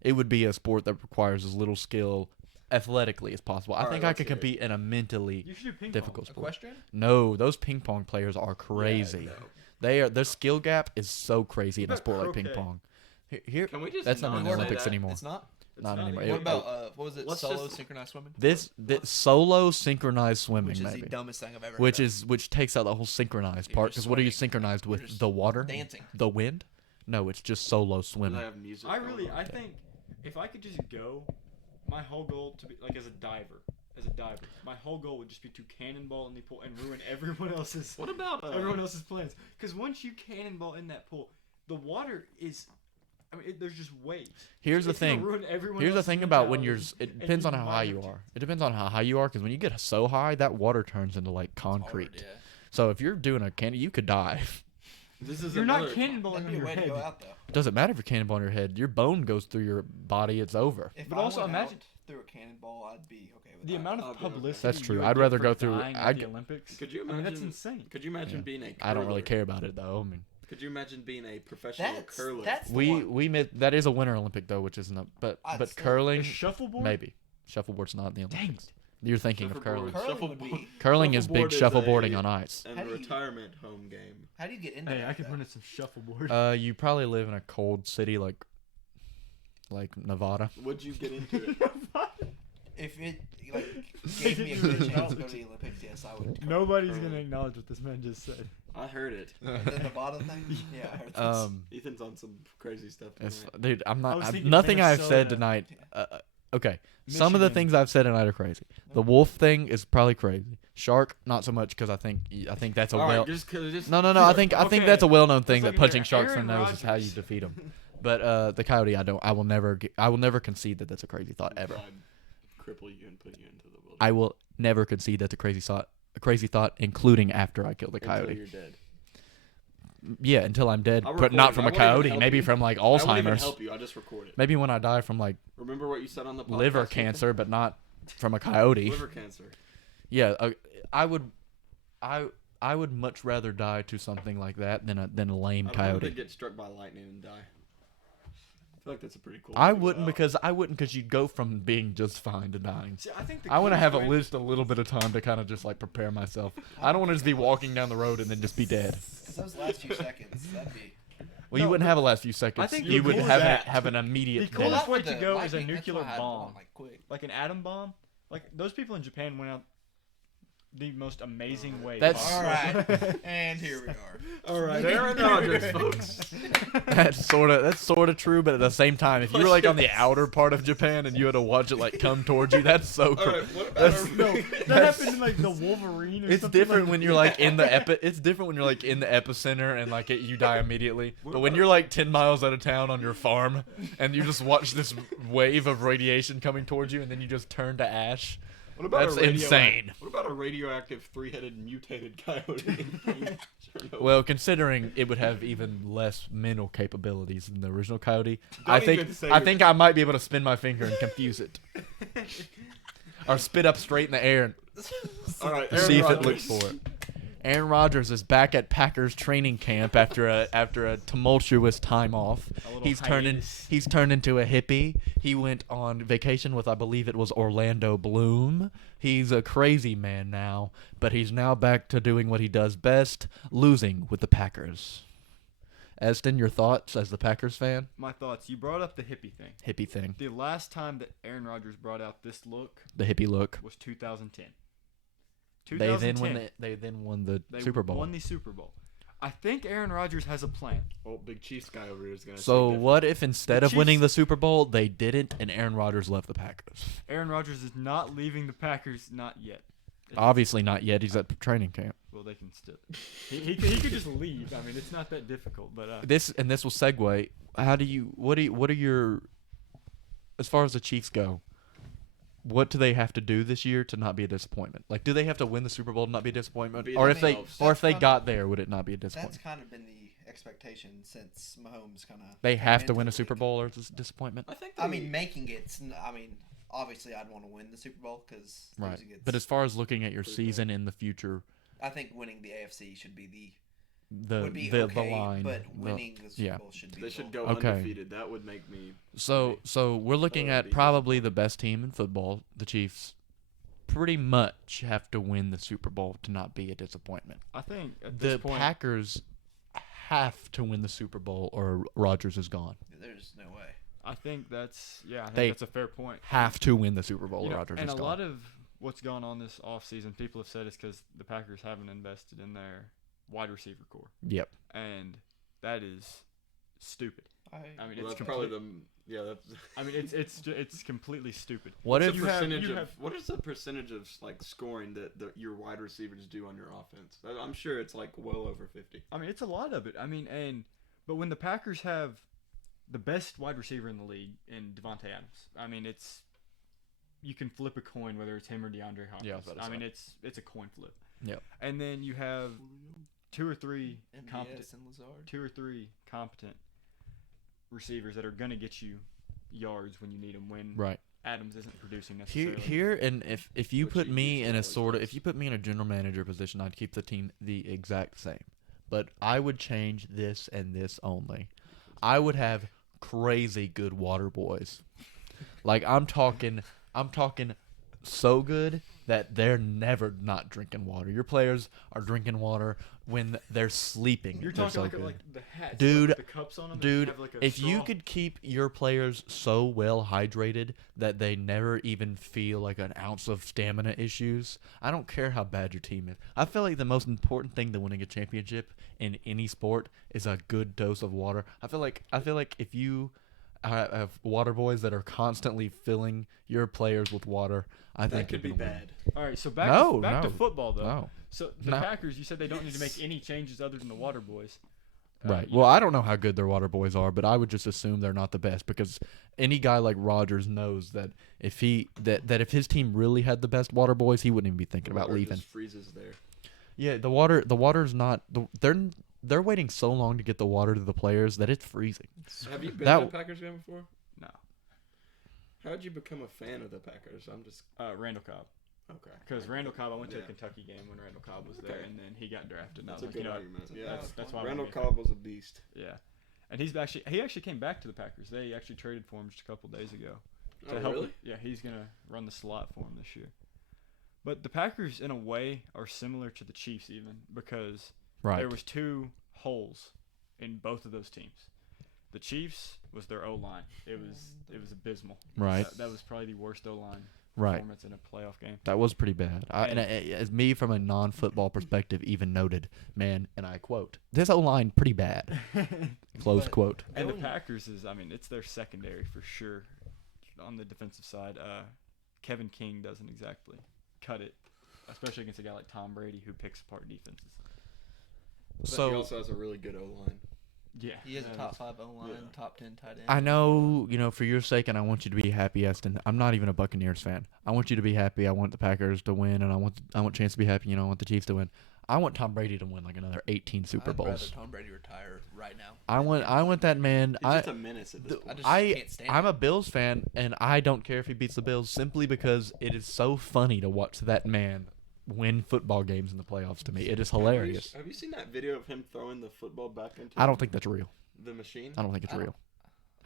It would be a sport that requires as little skill athletically as possible. I All right, think I let's could hear it. compete in a mentally You should do ping difficult sport. Equestrian? No, those ping pong players are crazy. no. Their skill gap is so crazy in a What sport about like ping croquet? pong. Here, Can we just that's not not in the say Olympics that? anymore. It's not. Not not anymore. anymore. What about what was it? let's Solo just- synchronized swimming? This solo synchronized swimming, Which is maybe, the dumbest thing I've ever which heard is which takes out the whole synchronized You're part. just Because what are you swimming. synchronized You're with? just The water, dancing. the wind? No, it's just solo Does swimming. I have music? I going really, on? I think if I could just go, my whole goal to be like as a diver, my whole goal would just be to cannonball in the pool and ruin everyone else's What about everyone else's plans. Because once you cannonball in that pool, the water is, I mean, there's just waves. Here's the It's gonna thing. ruin everyone Here's the else's thing about when you're. mentality, It and depends you on how might high have you to- are. It depends on how high you are. Because when you get so high, that water turns into like It's hard, concrete. yeah. So if you're doing a cannon, you could die. This is You're not another- cannonballing That'd in be a your way to head. go out though. Doesn't matter if you're cannonball in your head. Your bone goes through your body. It's over. If But I also went imagine- out through a cannonball, I'd be okay with The that. amount I'll of be okay. publicity. That's you true. would I'd get rather for go through- dying at I'd the g- Olympics. Could you I mean, that's imagine- insane. Could you imagine Yeah. being a curler? I don't really care about it though. I mean, Could you imagine being a professional curler? That's the we one. that is a Winter Olympic though, which isn't. But I'd still- curling A shuffleboard? maybe. Shuffleboard's not in the Dang. Olympics. You're thinking of Shuffleboard. curling. Curling would be. Curling is big Shuffleboard is shuffleboarding a- on ice. and How a do you- retirement home game. How do you get into Hey, that? I could though? run at some shuffleboard. You probably live in a cold city like Nevada. Would you get into it? If it like gave me a good chance to go to the Olympics, yes, I would. Nobody's Curling. gonna acknowledge what this man just said. I heard it. The Nevada thing. Yeah, I heard this. Ethan's on some crazy stuff It's, tonight. dude, I'm I not. was I'm, thinking nothing I've said Minnesota. tonight. Okay, some of the Michigan. things I've said tonight are crazy. The wolf thing is probably crazy. Shark, not so much because I think that's a All well. right, just No. I think Okay. that's a well-known thing Let's that look punching at sharks in Aaron the nose is how you Rodgers. defeat them. But the coyote, I will never concede that that's a crazy thought ever. I'd cripple you and put you into the wilderness. I will never concede that's a crazy thought. A crazy thought, including after I kill the Until coyote. you're dead. Yeah, until I'm dead, I'll but record not it. from I a won't even coyote. help Maybe you. from like I won't even Alzheimer's. help you. I'll just record it. Maybe when I die from like Remember what you said on the podcast? liver Ethan? cancer, but not from a coyote. Liver cancer. Yeah, I would much rather die to something like that than a lame I don't want to coyote. get struck by lightning and die. I feel like that's a pretty cool. I way to wouldn't go. because you'd go from being just fine to dying. See, I think the I want to coolest have way- at least a little bit of time to kind of just like prepare myself. I don't want to just be walking down the road and then just be dead. Because those last few seconds, that'd be. Well, you No, wouldn't have the last few seconds. think you the would coolest- have an immediate The coolest death. way With to the go is a lightning, that's nuclear why I'd bomb. want, like, quick. Like an atom bomb. Like those people in Japan went out the most amazing way. That's- All possible. right, and here we are. All right, Aaron Rodgers, folks. That's sort of true, but at the same time, if you were like on the outer part of Japan and you had to watch it like come towards you, that's so All cool. right, what about That's- our No, that That's- happened in like the Wolverine. Or It's something different like when you're like in the It's different when you're like in the epicenter and like you die immediately. What But when about- you're like 10 miles out of town on your farm and you just watch this wave of radiation coming towards you and then you just turn to ash, What about that's a insane. What about a radioactive three-headed mutated coyote? Chernobyl? Well, considering it would have even less mental capabilities than the original coyote, I Don't think even say I your- think I might be able to spin my finger and confuse it, or spit up straight in the air and All right, see if Aaron it looks Rodgers. for it. Aaron Rodgers is back at Packers training camp after a tumultuous time off. A little He's hiatus. turned into a hippie. He went on vacation with I believe it was Orlando Bloom. He's a crazy man now, but he's now back to doing what he does best, losing with the Packers. Eston, your thoughts as the Packers fan? My thoughts. You brought up the hippie thing. Hippie thing. The last time that Aaron Rodgers brought out this look The hippie look. was 2010. They then 2010. won the They Super Bowl. Won the Super Bowl. I think Aaron Rodgers has a plan. Oh, big Chiefs guy over here is gonna. So say different. what if instead The of winning Chiefs- the Super Bowl, they didn't, and Aaron Rodgers left the Packers? Aaron Rodgers is not leaving the Packers, not yet. Obviously not yet. He's at training camp. Well, they can still. He could just leave. I mean, it's not that difficult. But This will segue. What are your, as far as the Chiefs go, what do they have to do this year to not be a disappointment? Like, do they have to win the Super Bowl to not be a disappointment, Be or if themselves. they got there, would it not be a That's disappointment? kind of been the expectation since Mahomes kind of. They have to win a Super Bowl, or it's a disappointment. I think. I mean, making it. I mean, obviously, I'd want to win the Super Bowl because Right. But as far as looking at your season in the future, I think winning the AFC should be the would be the okay, line, but the- winning the Super yeah. Bowl should be. they the should goal. go Okay. undefeated. That would make me. So we're looking That would at be probably the best team in football. The Chiefs pretty much have to win the Super Bowl to not be a disappointment. I think at this The point, Packers have to win the Super Bowl, or Rodgers is gone. There's no way. I think that's I think They that's a fair point. Have to win the Super Bowl, You or know, Rodgers and is a gone. lot of what's gone on this offseason, people have said it's because the Packers haven't invested in their wide receiver core, Yep. and that is stupid. I mean, Well, it's that's probably complete, the. Yeah, that's. I mean, it's completely stupid. What What's if the you have- percentage you of have- what is the percentage of like scoring that your wide receivers do on your offense? I'm sure it's like well over 50. I mean, it's a lot of it. I mean, but when the Packers have the best wide receiver in the league in Devontae Adams, I mean, you can flip a coin whether it's him or DeAndre Hopkins. Yeah, I was about to I mean, say. it's a coin flip. Yep. And then you have two or three competent MVS and Lazard. receivers that are gonna get you yards when you need them. When Right. Adams isn't producing necessarily. Here, and if you Which put he me usually in a always sort of, does. if you put me in a general manager position, I'd keep the team the exact same. But I would change this and this only. I would have crazy good water boys. Like I'm talking so good that they're never not drinking water. Your players are drinking water when they're sleeping. You're They're talking so like good. the hats, Dude, with the cups on them. Dude, have like a if you straw. could keep your players so well hydrated that they never even feel like an ounce of stamina issues, I don't care how bad your team is. I feel like the most important thing to winning a championship in any sport is a good dose of water. I feel like if you have water boys that are constantly filling your players with water, I think That could be you're gonna win. bad. All right, so back No, to no. football though. No. So the No. Packers, you said they don't need to make any changes other than the water boys. Right. Well, I don't know how good their water boys are, but I would just assume they're not the best because any guy like Rodgers knows that if if his team really had the best water boys, he wouldn't even be thinking about Water leaving. just freezes there. Yeah, the water's not. They're waiting so long to get the water to the players that it's freezing. Have you been That- to a Packers game before? No. How'd you become a fan of the Packers? I'm just Randall Cobb. okay. Because Randall Cobb, I went to a Yeah. Kentucky game when Randall Cobb was there, Okay. and then he got drafted. And I That's was a like, good you know, argument. Yeah, that's why I Randall wanted to be a Cobb was a beast. Yeah, and he actually came back to the Packers. They actually traded for him just a couple days ago to Oh, help. really? Yeah, he's gonna run the slot for him this year. But the Packers, in a way, are similar to the Chiefs even because Right. there was two holes in both of those teams. The Chiefs was their O line. It was abysmal. Right. That was probably the worst O line Right. performance in a playoff game. That was pretty bad. As me from a non-football perspective even noted, man, and I quote, "This O-line pretty bad." Close But- quote. And the Going- Packers it's their secondary for sure. On the defensive side, Kevin King doesn't exactly cut it, especially against a guy like Tom Brady who picks apart defenses. But he So also has a really good O line. Yeah, He is a that top is- 5 O-line, yeah. top 10 tight end. I know, for your sake, and I want you to be happy, Eston. I'm not even a Buccaneers fan. I want you to be happy. I want the Packers to win, and I want Chance to be happy. I want the Chiefs to win. I want Tom Brady to win like another 18 Super I'd rather Bowls. Tom Brady retire right now. I want that man. He's just a menace at this point. I just can't stand I'm him. a Bills fan, and I don't care if he beats the Bills simply because it is so funny to watch that man win football games in the playoffs. To me, it is hilarious. Have you seen that video of him throwing the football back into I don't think that's real. the machine? I don't think it's I don't- real.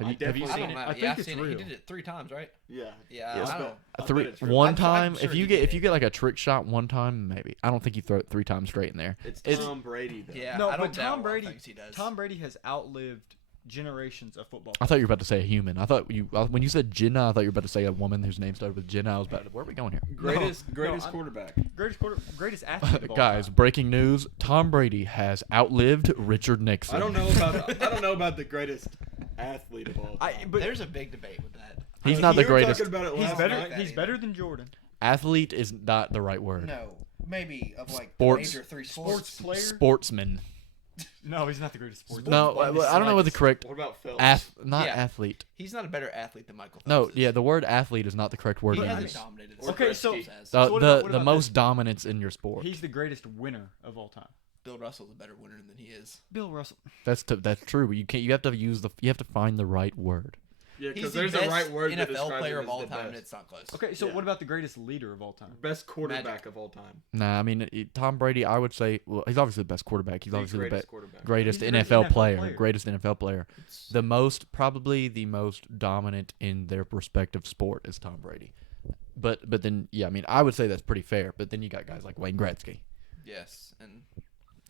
I Have you definitely I seen don't it? know. I Yeah, think I've it's seen it. real. He did it 3 times, right? Yeah. Yeah, Yes, I but- don't. I bet Three it's real. one I'm time. sure If he you did get it. like a trick shot one time, maybe. I don't think you throw it 3 times straight in there. It's It's- Tom Brady though. Yeah, No, I don't but doubt Tom a lot of Brady. things he does. Tom Brady has outlived generations of football. I thought you were about to say a human. I thought when you said Jenna, I thought you were about to say a woman whose name started with Jenna. I was about to, where are we going here? Greatest I'm- quarterback. Greatest athlete of all Guys, time. breaking news: Tom Brady has outlived Richard Nixon. I don't know about the greatest athlete of all time. But There's a big debate with that. He's not the You were greatest. talking about it he's last better. night. He's better than Jordan. Athlete is not the right word. No, maybe of like Sports- the major three Sports sports. player. Sportsman. No, he's not the greatest sports. No, I don't know what the correct What about Phelps? not Yeah. athlete. He's not a better athlete than Michael Phelps. No, is. yeah, the word athlete is not the correct word. He to hasn't use. dominated. Or Okay, so- Gretzky has. The what about the this? most dominance in your sport. He's the greatest winner of all time. Bill Russell's a better winner than he is. Bill Russell. That's true. But you have to find the right word. Yeah, He's because the there's best a right word to NFL describe player him of all as the time, and best. it's not close. Okay, so Yeah. what about the greatest leader of all time? Best quarterback Magic. of all time. Nah, I mean Tom Brady. I would say, well, he's obviously the best quarterback. He's obviously the greatest best. quarterback. Greatest He's the greatest NFL NFL player. player. Greatest NFL player. Probably the most dominant in their respective sport is Tom Brady. But then, yeah, I mean, I would say that's pretty fair. But then you got guys like Wayne Gretzky. Yes, and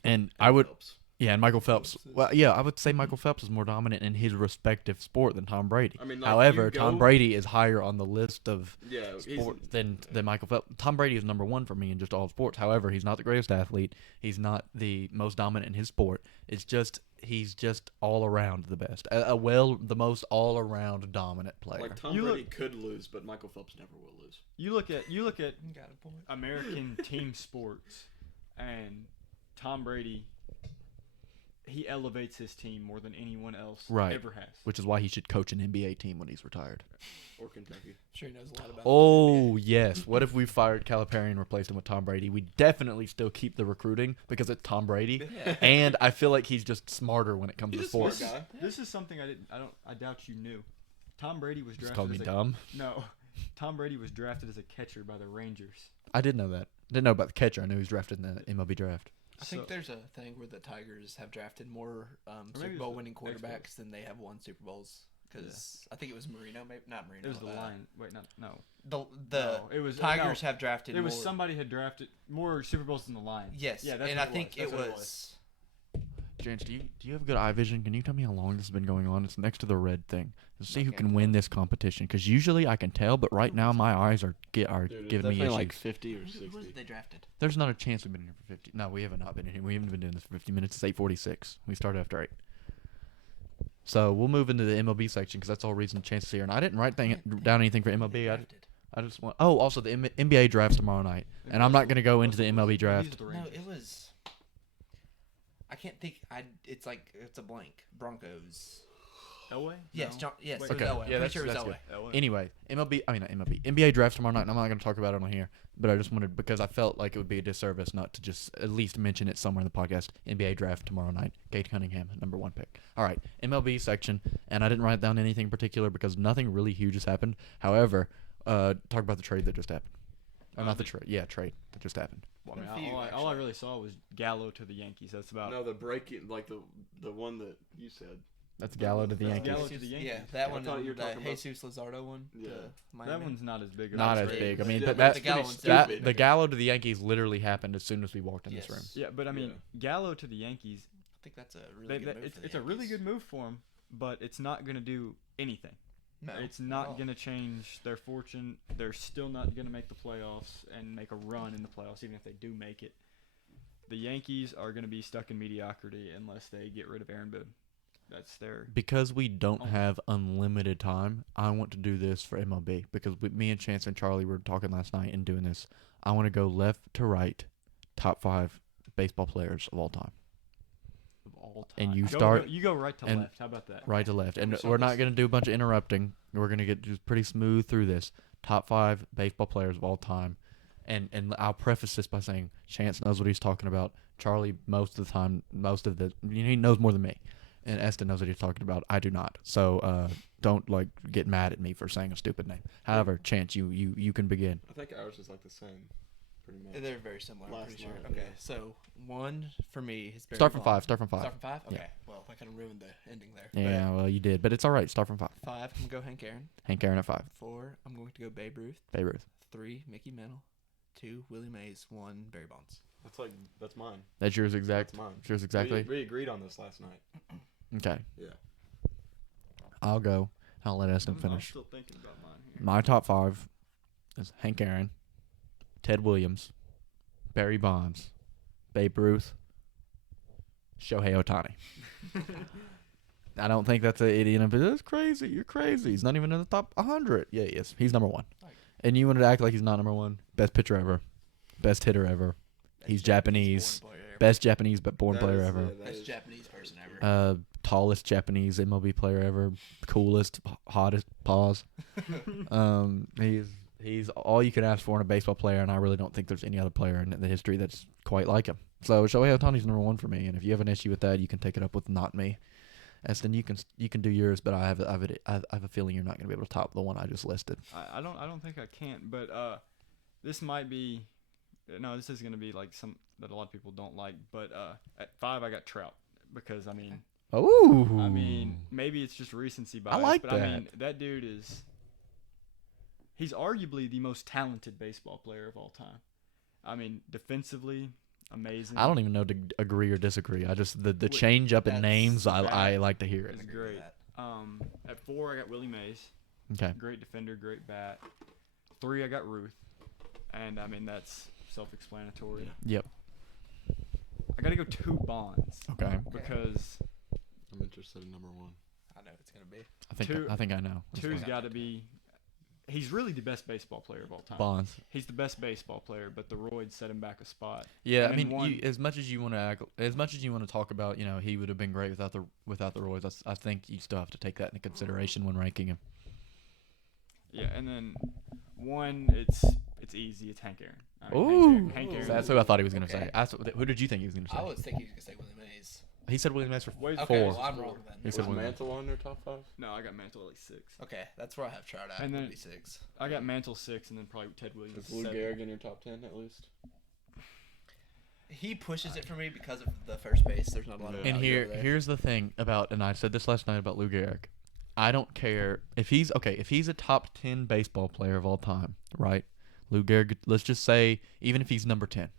And I would, Phelps. yeah, and Michael Phelps. Well, yeah, I would say Michael Phelps is more dominant in his respective sport than Tom Brady. I mean, like, However, you Tom go- Brady is higher on the list of Yeah, sport than Michael Phelps. Tom Brady is number one for me in just all sports. However, he's not the greatest athlete. He's not the most dominant in his sport. It's just he's just all around the best. The most all around dominant player. like Tom You Brady could lose, but Michael Phelps never will lose. You look at you got a point. American team sports, and Tom Brady, he elevates his team more than anyone else Right. ever has. Which is why he should coach an NBA team when he's retired. Or Kentucky. I'm sure he knows a lot about. Oh, yes. What if we fired Calipari and replaced him with Tom Brady? We definitely still keep the recruiting because it's Tom Brady. Yeah. And I feel like he's just smarter when it comes He's to a smart sports. guy. This is something I doubt you knew. Tom Brady was Just drafted called me as a dumb. no. Tom Brady was drafted as a catcher by the Rangers. I did know that. Didn't know about the catcher. I knew he was drafted in the MLB draft. I think So- there's a thing where the Tigers have drafted more maybe Super it's Bowl the winning Expos. quarterbacks than they have won Super Bowls. Because I think it was Marino, maybe not Marino. It was the Lion. Wait, no. The No, it was Tigers no, have drafted. It was more. somebody had drafted more Super Bowls than the Lions. Yes, Yeah, that's and what I think That's it what was. James, do you have good eye vision? Can you tell me how long this has been going on? It's next to the red thing. Let's see who Okay. can win this competition. Because usually I can tell, but right now my eyes are Dude, it's giving me definitely issues. like 50 or Who 60. was it they drafted? There's not a chance we've been here for 50. No, we have not been here. We haven't been doing this for 50 minutes. It's 8:46. We started after 8. So we'll move into the MLB section because that's all reason chances here. And I didn't write down anything for MLB. I just want. Oh, also the NBA draft's tomorrow night, and I'm not going to go into the MLB draft. No, it was. I can't think. It's a blank. Broncos. Elway? Yes, No. John. Yes, Wait, it was Okay, Elway. yeah, I'm that's- pretty sure it was that's Elway. Elway. Anyway, NBA draft tomorrow night, and I'm not going to talk about it on here, but I just wanted, because I felt like it would be a disservice not to just at least mention it somewhere in the podcast. NBA draft tomorrow night. Gate Cunningham, #1 pick. All right, MLB section, and I didn't write down anything in particular because nothing really huge has happened. However, talk about the trade that just happened. Or not the trade. Yeah, trade that just happened. I mean, One for you, all I actually. really saw was Gallo to the Yankees. That's about. No, the breaking, like the one that you said. That's Gallo to the That's Yankees. Gallo to the Yankees. Yeah, that I one. thought you were The talking about- Jesus Lazardo one. Yeah. to That Miami. one's not as big. Of Not a as trade. big. I mean, Yeah, but but that the Gallo one's that stupid. the Gallo to the Yankees literally happened as soon as we walked in this Yes. room. Yeah, but I mean, Yeah. Gallo to the Yankees. I think that's a really good move. It's for the it's a really Yankees. good move for him, but it's not going to do anything. No, It's at not all. going to change their fortune. They're still not going to make the playoffs and make a run in the playoffs, even if they do make it. The Yankees are going to be stuck in mediocrity unless they get rid of Aaron Boone. That's their. Because we don't Oh. have unlimited time, I want to do this for MLB. Because me and Chance and Charlie were talking last night and doing this. I want to go left to right, top 5 baseball players of all time. Of all time. And you Go- start- go- you go right to and- left. How about that? Right to left. And we saw we're not this- going to do a bunch of interrupting. We're going to get just pretty smooth through this. Top 5 baseball players of all time. And I'll preface this by saying Chance knows what he's talking about. Charlie, most of the he knows more than me. And Eston knows what he's talking about. I do not. So don't get mad at me for saying a stupid name. However, Chance, you can begin. I think ours is like the same, pretty much. They're very similar. I'm Last pretty sure. night, Okay, yeah. so one for me is Barry Start from Bonds. 5. Start from 5. Start from 5. Okay. Yeah. Well, that kind of ruined the ending there. Yeah, well, you did, but it's all right. Start from 5. But 5, I'm gonna go Hank Aaron. Hank Aaron at 5. 4, I'm going to go Babe Ruth. Babe Ruth. 3, Mickey Mantle. 2, Willie Mays. 1, Barry Bonds. That's mine. That's yours exact. That's mine. Yours exactly. We agreed on this last night. Okay. Yeah. I'll go. I'll let Eston I'm finish. still thinking about mine here. My top 5 is Hank Aaron, Ted Williams, Barry Bonds, Babe Ruth, Shohei Ohtani. I don't think that's an idiot, but that's crazy. You're crazy. He's not even in the top 100. Yeah, he is. He's number 1. And you wanted to act like he's not number 1? Best pitcher ever. Best hitter ever. He's Japanese. Best Japanese but born player ever. Best Japanese person ever. Tallest Japanese MLB player ever. Coolest, hottest, pause. He's all you could ask for in a baseball player, and I really don't think there's any other player in the history that's quite like him. So Shohei Ohtani's number 1 for me, and if you have an issue with that, you can take it up with not me. Eston, you can do yours, but I have a feeling you're not going to be able to top the one I just listed. I don't think I can, but this might be this is going to be like some that a lot of people don't like, but at 5 I got Trout because maybe it's just recency bias. I like but that. I mean, that dude he's arguably the most talented baseball player of all time. I mean, defensively, amazing. I don't even know to agree or disagree. I just the change up in names. I like to hear it. It's great. At 4 I got Willie Mays. Okay. Great defender, great bat. 3 I got Ruth, and I mean that's self-explanatory. Yep. I got to go 2 Bonds. Okay. Because I'm interested in number 1. I know it's gonna be. I think I know. 2's got to be. He's really the best baseball player of all time. Bonds. He's the best baseball player, but the roids set him back a spot. Yeah, And I then mean, as much as you want to talk about, he would have been great without the roids. I think you still have to take that into consideration when ranking him. Yeah, and then 1, it's easy. It's Hank Aaron. I mean, Ooh, Hank Aaron. that's who I thought he was going to Okay. say. Who did you think he was going to say? I was thinking he was gonna say Willie Mays. He said William Mays for Wait, 4. Okay, well, I'm wrong then. He Was said William. Mantle on your top 5? No, I got Mantle at like 6. Okay, that's where I have Trout at. And then- Would be 6. I got Mantle 6, and then probably Ted Williams. Is Lou 7. Gehrig in your top 10 at least? He pushes it for me because of the first base. There's not a lot of Yeah. And value over there. here's the thing about, and I said this last night about Lou Gehrig. I don't care if he's a top 10 baseball player of all time, right? Lou Gehrig, let's just say, even if he's number 10,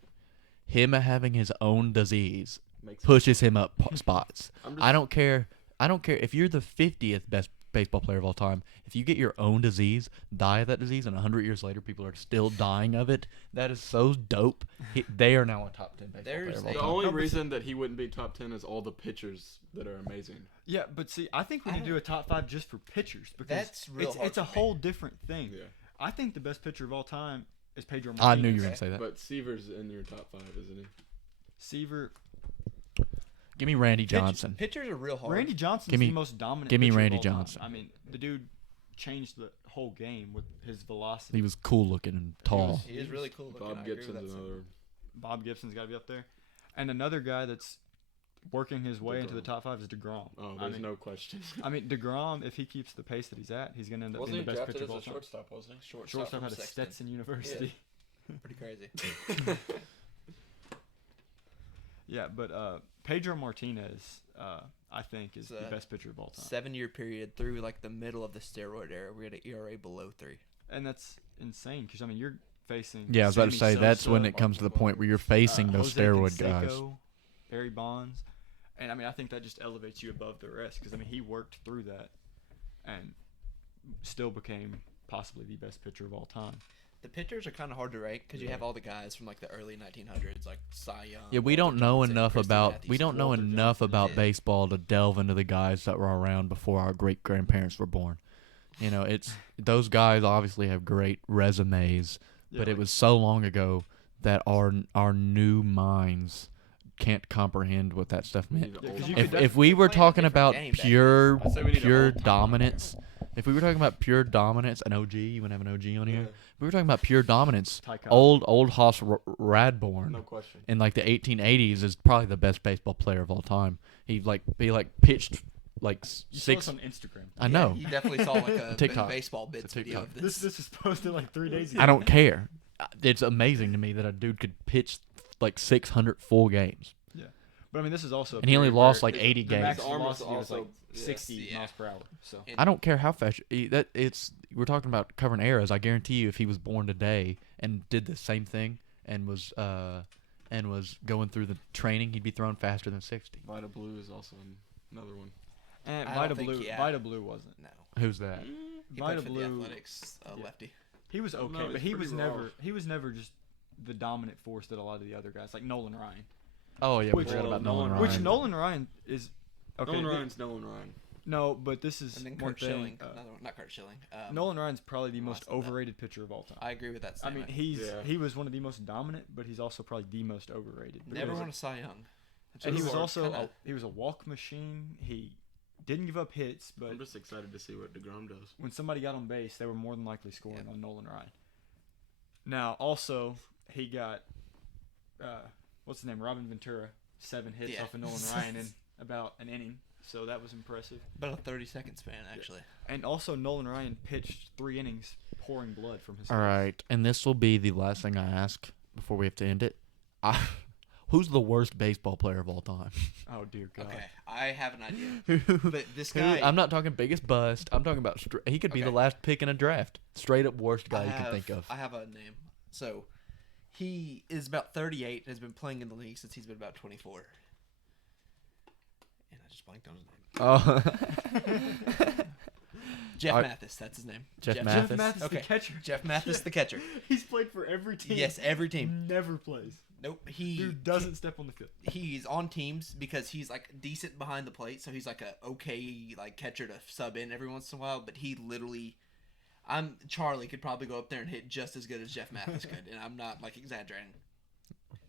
him having his own disease pushes him up spots. I don't care if you're the 50th best baseball player of all time. If you get your own disease, die of that disease, and 100 years later people are still dying of it, that is so dope. They are now a top 10 baseball player of all The time. only reason that he wouldn't be top 10 is all the pitchers that are amazing. Yeah, but see, I think we could do a top 5 just for pitchers because That's real hard it's a for me. whole different thing. Yeah. I think the best pitcher of all time is Pedro Martinez. I knew you were going to say that. But Seaver's in your top 5, isn't he? Seaver. Give me Randy Johnson. Pitchers are real hard. Randy Johnson's Give me- the most dominant. give me pitcher of Randy all time. Johnson. I mean, the dude changed the whole game with his velocity. He was cool looking and tall. He is really cool looking. Bob I agree with Gibson's that another. Bob Gibson's got to be up there, and another guy that's working his way into the top 5 is DeGrom. Oh, I there's mean, no question. I mean, DeGrom, if he keeps the pace that he's at, he's going to end up Wasn't being he the best drafted pitcher as of all a time. shortstop, wasn't he? Shortstop from out of Sexton. Stetson University. Pretty crazy. Yeah, but Pedro Martinez, I think, is It's the a best pitcher of all time. 7-year period through like the middle of the steroid era. We had an ERA below 3. And that's insane because, I mean, you're facing. Yeah, I was about to Sammy say that's when Sosa, it comes to the point where you're facing those Jose steroid guys. Canseco, Barry Bonds. And, I mean, I think that just elevates you above the rest because, I mean, he worked through that and still became possibly the best pitcher of all time. The pitchers are kind of hard to rank because you have all the guys from like the early 1900s, like Cy Young. Yeah, we Walter don't know Johnson, enough Christy about Matthews, we don't know Walter enough Johnson. about Yeah. baseball to delve into the guys that were around before our great grandparents were born. You know, it's those guys obviously have great resumes, but it was so long ago that our new minds can't comprehend what that stuff meant. Yeah, 'cause you If we were playing a talking different about game back pure I say we need a pure whole time dominance, if we were talking about pure dominance, an OG, you want to have an OG on here? Yeah. We were talking about pure dominance. Ty Cobb. Old Hoss Radbourne No question. in like the 1880s is probably the best baseball player of all time. He pitched like You saw six. this on Instagram. I know. You definitely saw like a TikTok. baseball bits It's a video TikTok. of This this. was posted like 3 days ago. I don't care. It's amazing to me that a dude could pitch like 600 full games. But I mean, this is also. a And he only period lost where like 80 the max games. Arm velocity was was like also- yeah. 60 Yeah. miles per hour. So I don't care how fast we're talking about covering eras. I guarantee you if he was born today and did the same thing and was going through the training, he'd be thrown faster than 60. Vita Blue is also another one. And I Vita don't think Blue, he had- Vita Blue wasn't. No. Who's that? He Vita played for the Blue- Athletics, yeah. lefty. He was okay, No, but he's he pretty was raw. never just the dominant force that a lot of the other guys, like Nolan Ryan. Oh yeah, we Which- forgot about Nolan Nolan Ryan. Which Ryan. Nolan Ryan is okay. Nolan Ryan's Nolan Ryan. No, but this is And then one Kurt thing. Schilling. Another one, not Kurt Schilling. Nolan Ryan's probably the most lost on that. overrated pitcher of all time. I agree with that I mean, statement. he was one of the most dominant, but he's also probably the most overrated. Never because- won a Cy Young. And he was Kinda- also he was a walk machine. He didn't give up hits, but I'm just excited to see what DeGrom does. when somebody got on base, they were more than likely scoring on Nolan Ryan. Now, also, he got what's his name? Robin Ventura, 7 hits Yeah. off of Nolan Ryan in about an inning, so that was impressive. About a 30-second span, actually. And also, Nolan Ryan pitched 3 innings, pouring blood from his. All face. right, and this will be the last thing I ask before we have to end it. Who's the worst baseball player of all time? Oh dear God. Okay, I have an idea. But this guy, I'm not talking biggest bust. I'm talking about he could be the Okay. last pick in a draft. Straight up worst guy I you can have- think of. I have a name. So, he is about 38 and has been playing in the league since he's been about 24. And I just blanked on his name. Oh, Jeff Are- Mathis, that's his name. Jeff Jeff Mathis? Mathis, Okay. the catcher. Jeff Mathis, the catcher. He's played for every team. Yes, every team. Never plays. Nope, he Dude doesn't step on the field. he's on teams because he's like decent behind the plate, so he's like a okay like catcher to sub in every once in a while. But he literally, Charlie could probably go up there and hit just as good as Jeff Mathis could, and I'm not like exaggerating.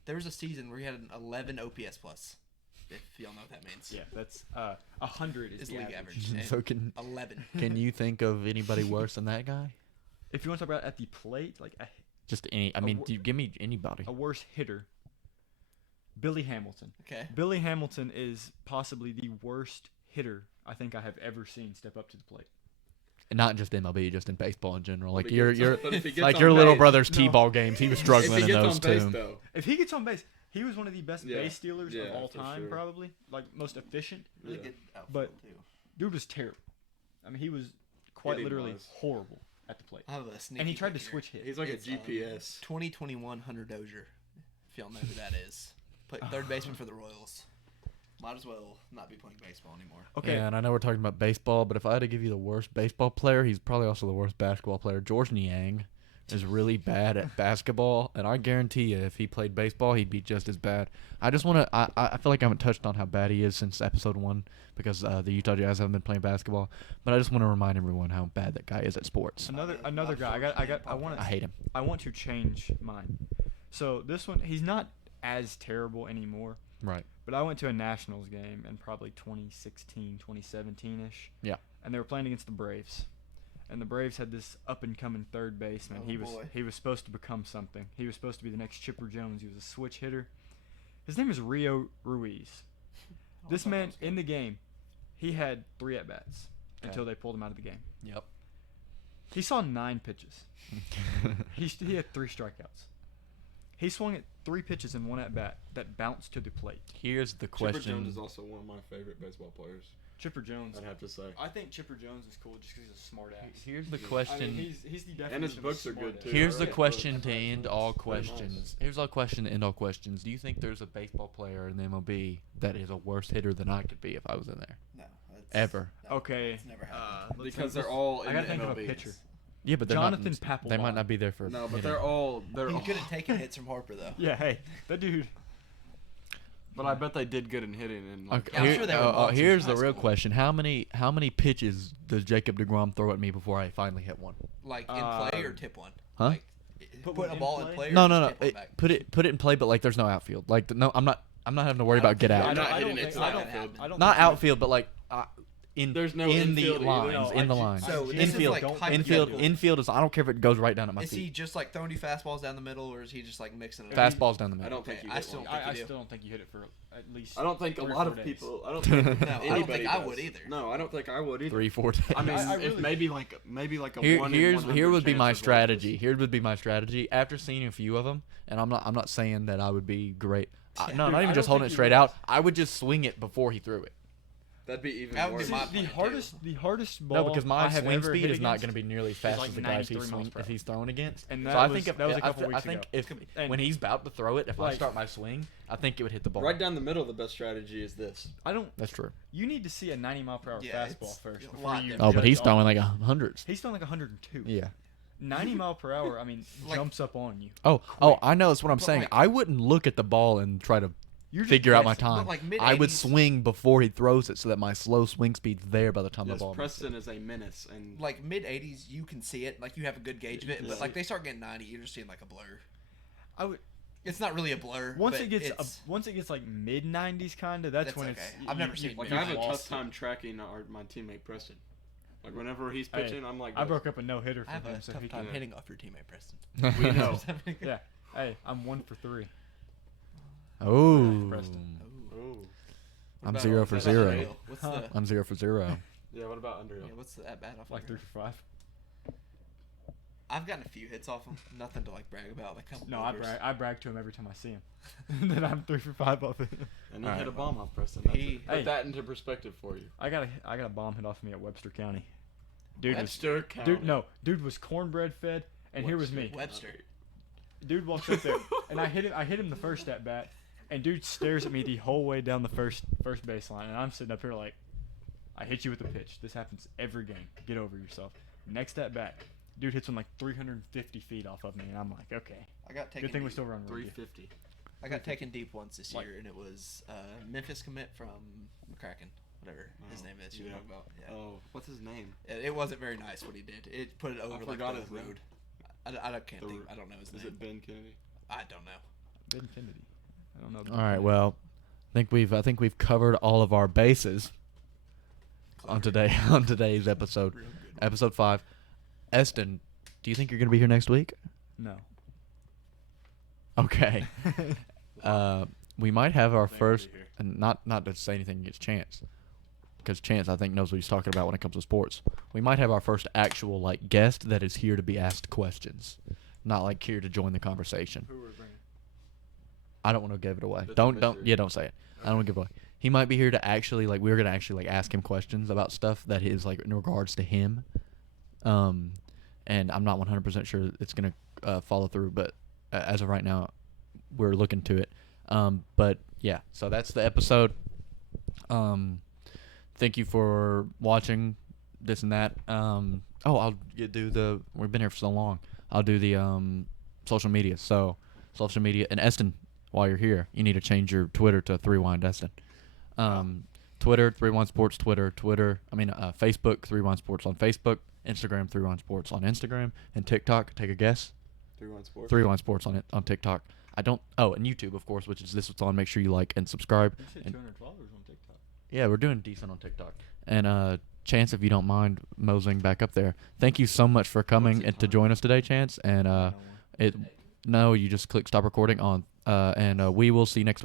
There was a season where he had an 11 OPS plus. If y'all know what that means. Yeah, that's 100 is Is the league average. average. And So can 11. you think of anybody worse than that guy? If you want to talk about at the plate, like Just any. I mean, give me anybody. a worse hitter, Billy Hamilton. Okay. Billy Hamilton is possibly the worst hitter I think I have ever seen step up to the plate. And not just MLB, just in baseball in general. Like But your if he gets like on your little base- brother's No. t-ball games. He was If struggling he in gets those on base, too. though, If he gets on base, he was one of the best Yeah. base stealers Yeah, of all for time, sure. probably. Like most efficient. Really Yeah. good outfield, But- too. Dude was terrible. I mean, he was quite Hitting literally wise. horrible at the plate. I have a sneaky And he tried to pick here. switch hit. he's like It's, a GPS. 2021 Hunter Dozier, if y'all know who that is. Played third baseman for the Royals. Might as well not be playing baseball anymore. Okay, Yeah, and I know we're talking about baseball, but if I had to give you the worst baseball player, he's probably also the worst basketball player. George Niang is really bad at basketball, and I guarantee you, if he played baseball, he'd be just as bad. I just want to. I feel like I haven't touched on how bad he is since episode 1 because the Utah Jazz haven't been playing basketball. But I just want to remind everyone how bad that guy is at sports. another guy. I I hate him. I want to change mine. So this one, he's not as terrible anymore. Right. But I went to a Nationals game in probably 2016, 2017-ish. Yeah. And they were playing against the Braves. And the Braves had this up-and-coming third baseman. Oh, he boy. was supposed to become something. He was supposed to be the next Chipper Jones. He was a switch hitter. His name is Rio Ruiz. This man, in the game, he had 3 at-bats until they pulled him out of the game. Yep. He saw 9 pitches. He had 3 strikeouts. He swung at 3 pitches in 1 at-bat that bounced to the plate. Here's the Chipper question. Jones is also one of my favorite baseball players. Chipper Jones. I'd have to say. I think Chipper Jones is cool just because he's a smart ass. Here's the Yeah. question. I mean, he's the definition And his of a books are smart good, ass. too. Here's the Yeah. question to end all Very nice. questions. Here's our question to end all questions. Do you think there's a baseball player in the MLB that is a worse hitter than I could be if I was in there? No. That's, Ever. no, Okay. It's never happened. Because they're all I in gotta the think of a MLB. pitcher. Yeah, but they're Jonathan not. They might Papelbon. not be there for. No, but hitting. they're all. He's good at taking hits from Harper, though. Yeah, hey, that dude. But I bet they did good in hitting. And like, Okay, Yeah, I'm sure they were monsters here's in the high real school. question: How many pitches does Jacob DeGrom throw at me before I finally hit one? Like in play or Um, tip one? Huh? Like, Put put one a in ball play? in play or No, just no, no. tip one back? Put it in play, but like there's no outfield. Like no, I'm not having to worry I don't about get think- out. I'm not I hitting don't it think- to I the don't- outfield. I don't Not think he- outfield, but like in There's no in the infield either. lines, No, in the I ju- lines. So this is infield, like Don't- infield, hypothetical. infield is. I don't care if it goes right down at my Is he feet. just like throwing you fastballs down the middle, or is he just like mixing it up? Fastballs down the I middle. don't think Okay, you I hit still one. don't think I you do. still don't think you hit it for at least. I don't think a 3 or lot 4 of days. people. I don't think No, I don't anybody think I does. would either. No, I don't think I would either. 3-4 days. I mean, I if really- maybe like a Here, one in here 100 would be my chance of strategy. Rodgers. Here would be my strategy. After seeing a few of them, and I'm not saying that I would be great. No, Dude, not I even don't just holding think it you straight would. out. I would just swing it before he threw it. That'd be even That would be worse. my the plan, hardest ball No, because my I have swing ever speed hit is not against- going to be nearly as fast like as the guys 93 miles per if hour. he's throwing against. And So that I was- think that was a I couple th- weeks I think ago. if And- when he's about to throw it, if I like- start my swing, I think it would hit the ball. Right down the middle, the best strategy is this. I don't. That's true. You need to see a 90 mile per hour Yeah, fastball it's first a before lot you. different. Oh, but he's judge throwing off- like hundreds. He's throwing like 102. Yeah. 90 mile per hour. I mean, Like- jumps up on you. Oh, I know. That's what I'm But, saying. like- I wouldn't look at the ball and try to You're just figure out my guessing. time. But, like, I would mid-80s swing before he throws it so that my slow swing speed's there by the time Yes, the ball. Preston is a menace, and Like mid 80s, you can see it. Like you have a good gauge of it. Yeah. But like they start getting 90, you're just seeing like a blur. I would It's not really a blur. once but it gets it's, once it gets like mid 90s kind of. That's That's when okay. it's. I've never seen like you I have a lost tough time it. tracking my teammate Preston. Like whenever he's Hey, pitching, I'm like, I broke up a no hitter I for have him, a so tough he time can. hitting off your teammate, Preston. We know. Yeah. Hey, I'm 1 for 3. Oh. Preston. Oh. I'm What 0 about- for what about 0. Underhill? What's Huh. the I'm 0 for 0. Yeah, what about Underhill? yeah, what's the at bat off? Like 3 Underhill? for 5. I've gotten a few hits off him. Nothing to like brag about. Like a couple. No, I brag to him every time I see him. That I'm 3 for 5 off it. And he All hit right. a bomb off Preston. That's He- it. Put Hey. that into perspective for you. I got a bomb hit off me at Webster County. Dude was Webster County. dude was cornbread fed, and here was me. Webster. Dude walks up there, and I hit him the first at bat, and dude stares at me the whole way down the first baseline, and I'm sitting up here like, I hit you with a pitch. This happens every game. Get over yourself. Next at bat, dude hits one like 350 feet off of me, and I'm like, okay. I got taken. Good thing we deep. still run with you. 350. I got taken deep once this Like- year, and it was Memphis commit from McCracken, whatever his Oh, name is. You yeah. know about? Yeah. Oh, what's his name? It wasn't very nice what he did. It put it over like forgot the his name. road. I can't The think. r- I don't know his Is name. it Ben Kennedy? I don't know. Ben Kennedy. I don't know. All right. Well, I think we've covered all of our bases on today's episode, Real good. episode 5. Eston, do you think you're gonna be here next week? No. Okay. We might have our Thank you first, for being here. and not to say anything against Chance, because Chance I think knows what he's talking about when it comes to sports. We might have our first actual like guest that is here to be asked questions, not like here to join the conversation. Who are we bringing? I don't want to give it away. That's a Don't mystery. don't say it. I don't want to give it away. He might be here to actually like we're gonna actually like ask him questions about stuff that is like in regards to him. And I'm not 100% sure it's gonna follow through, but as of right now, we're looking to it. But yeah, so that's the episode. Thank you for watching this and that. We've been here for so long. I'll do the social media. So social media, and Eston, while you're here, you need to change your Twitter to Threewind Eston. Twitter, Threewind Sports, Facebook, Threewind Sports on Facebook, Instagram, Threewind Sports on Instagram, and TikTok. Take a guess. 3-1 Sports. Threewind Sports on TikTok. And YouTube, of course, which is this what's on. Make sure you like and subscribe. You said And- 200 followers on TikTok. Yeah, we're doing decent on TikTok. And Chance, if you don't mind moseying back up there, thank you so much for coming What's it and to time? join us today, Chance. And I don't know. no, you just click stop recording on. And we will see you next week.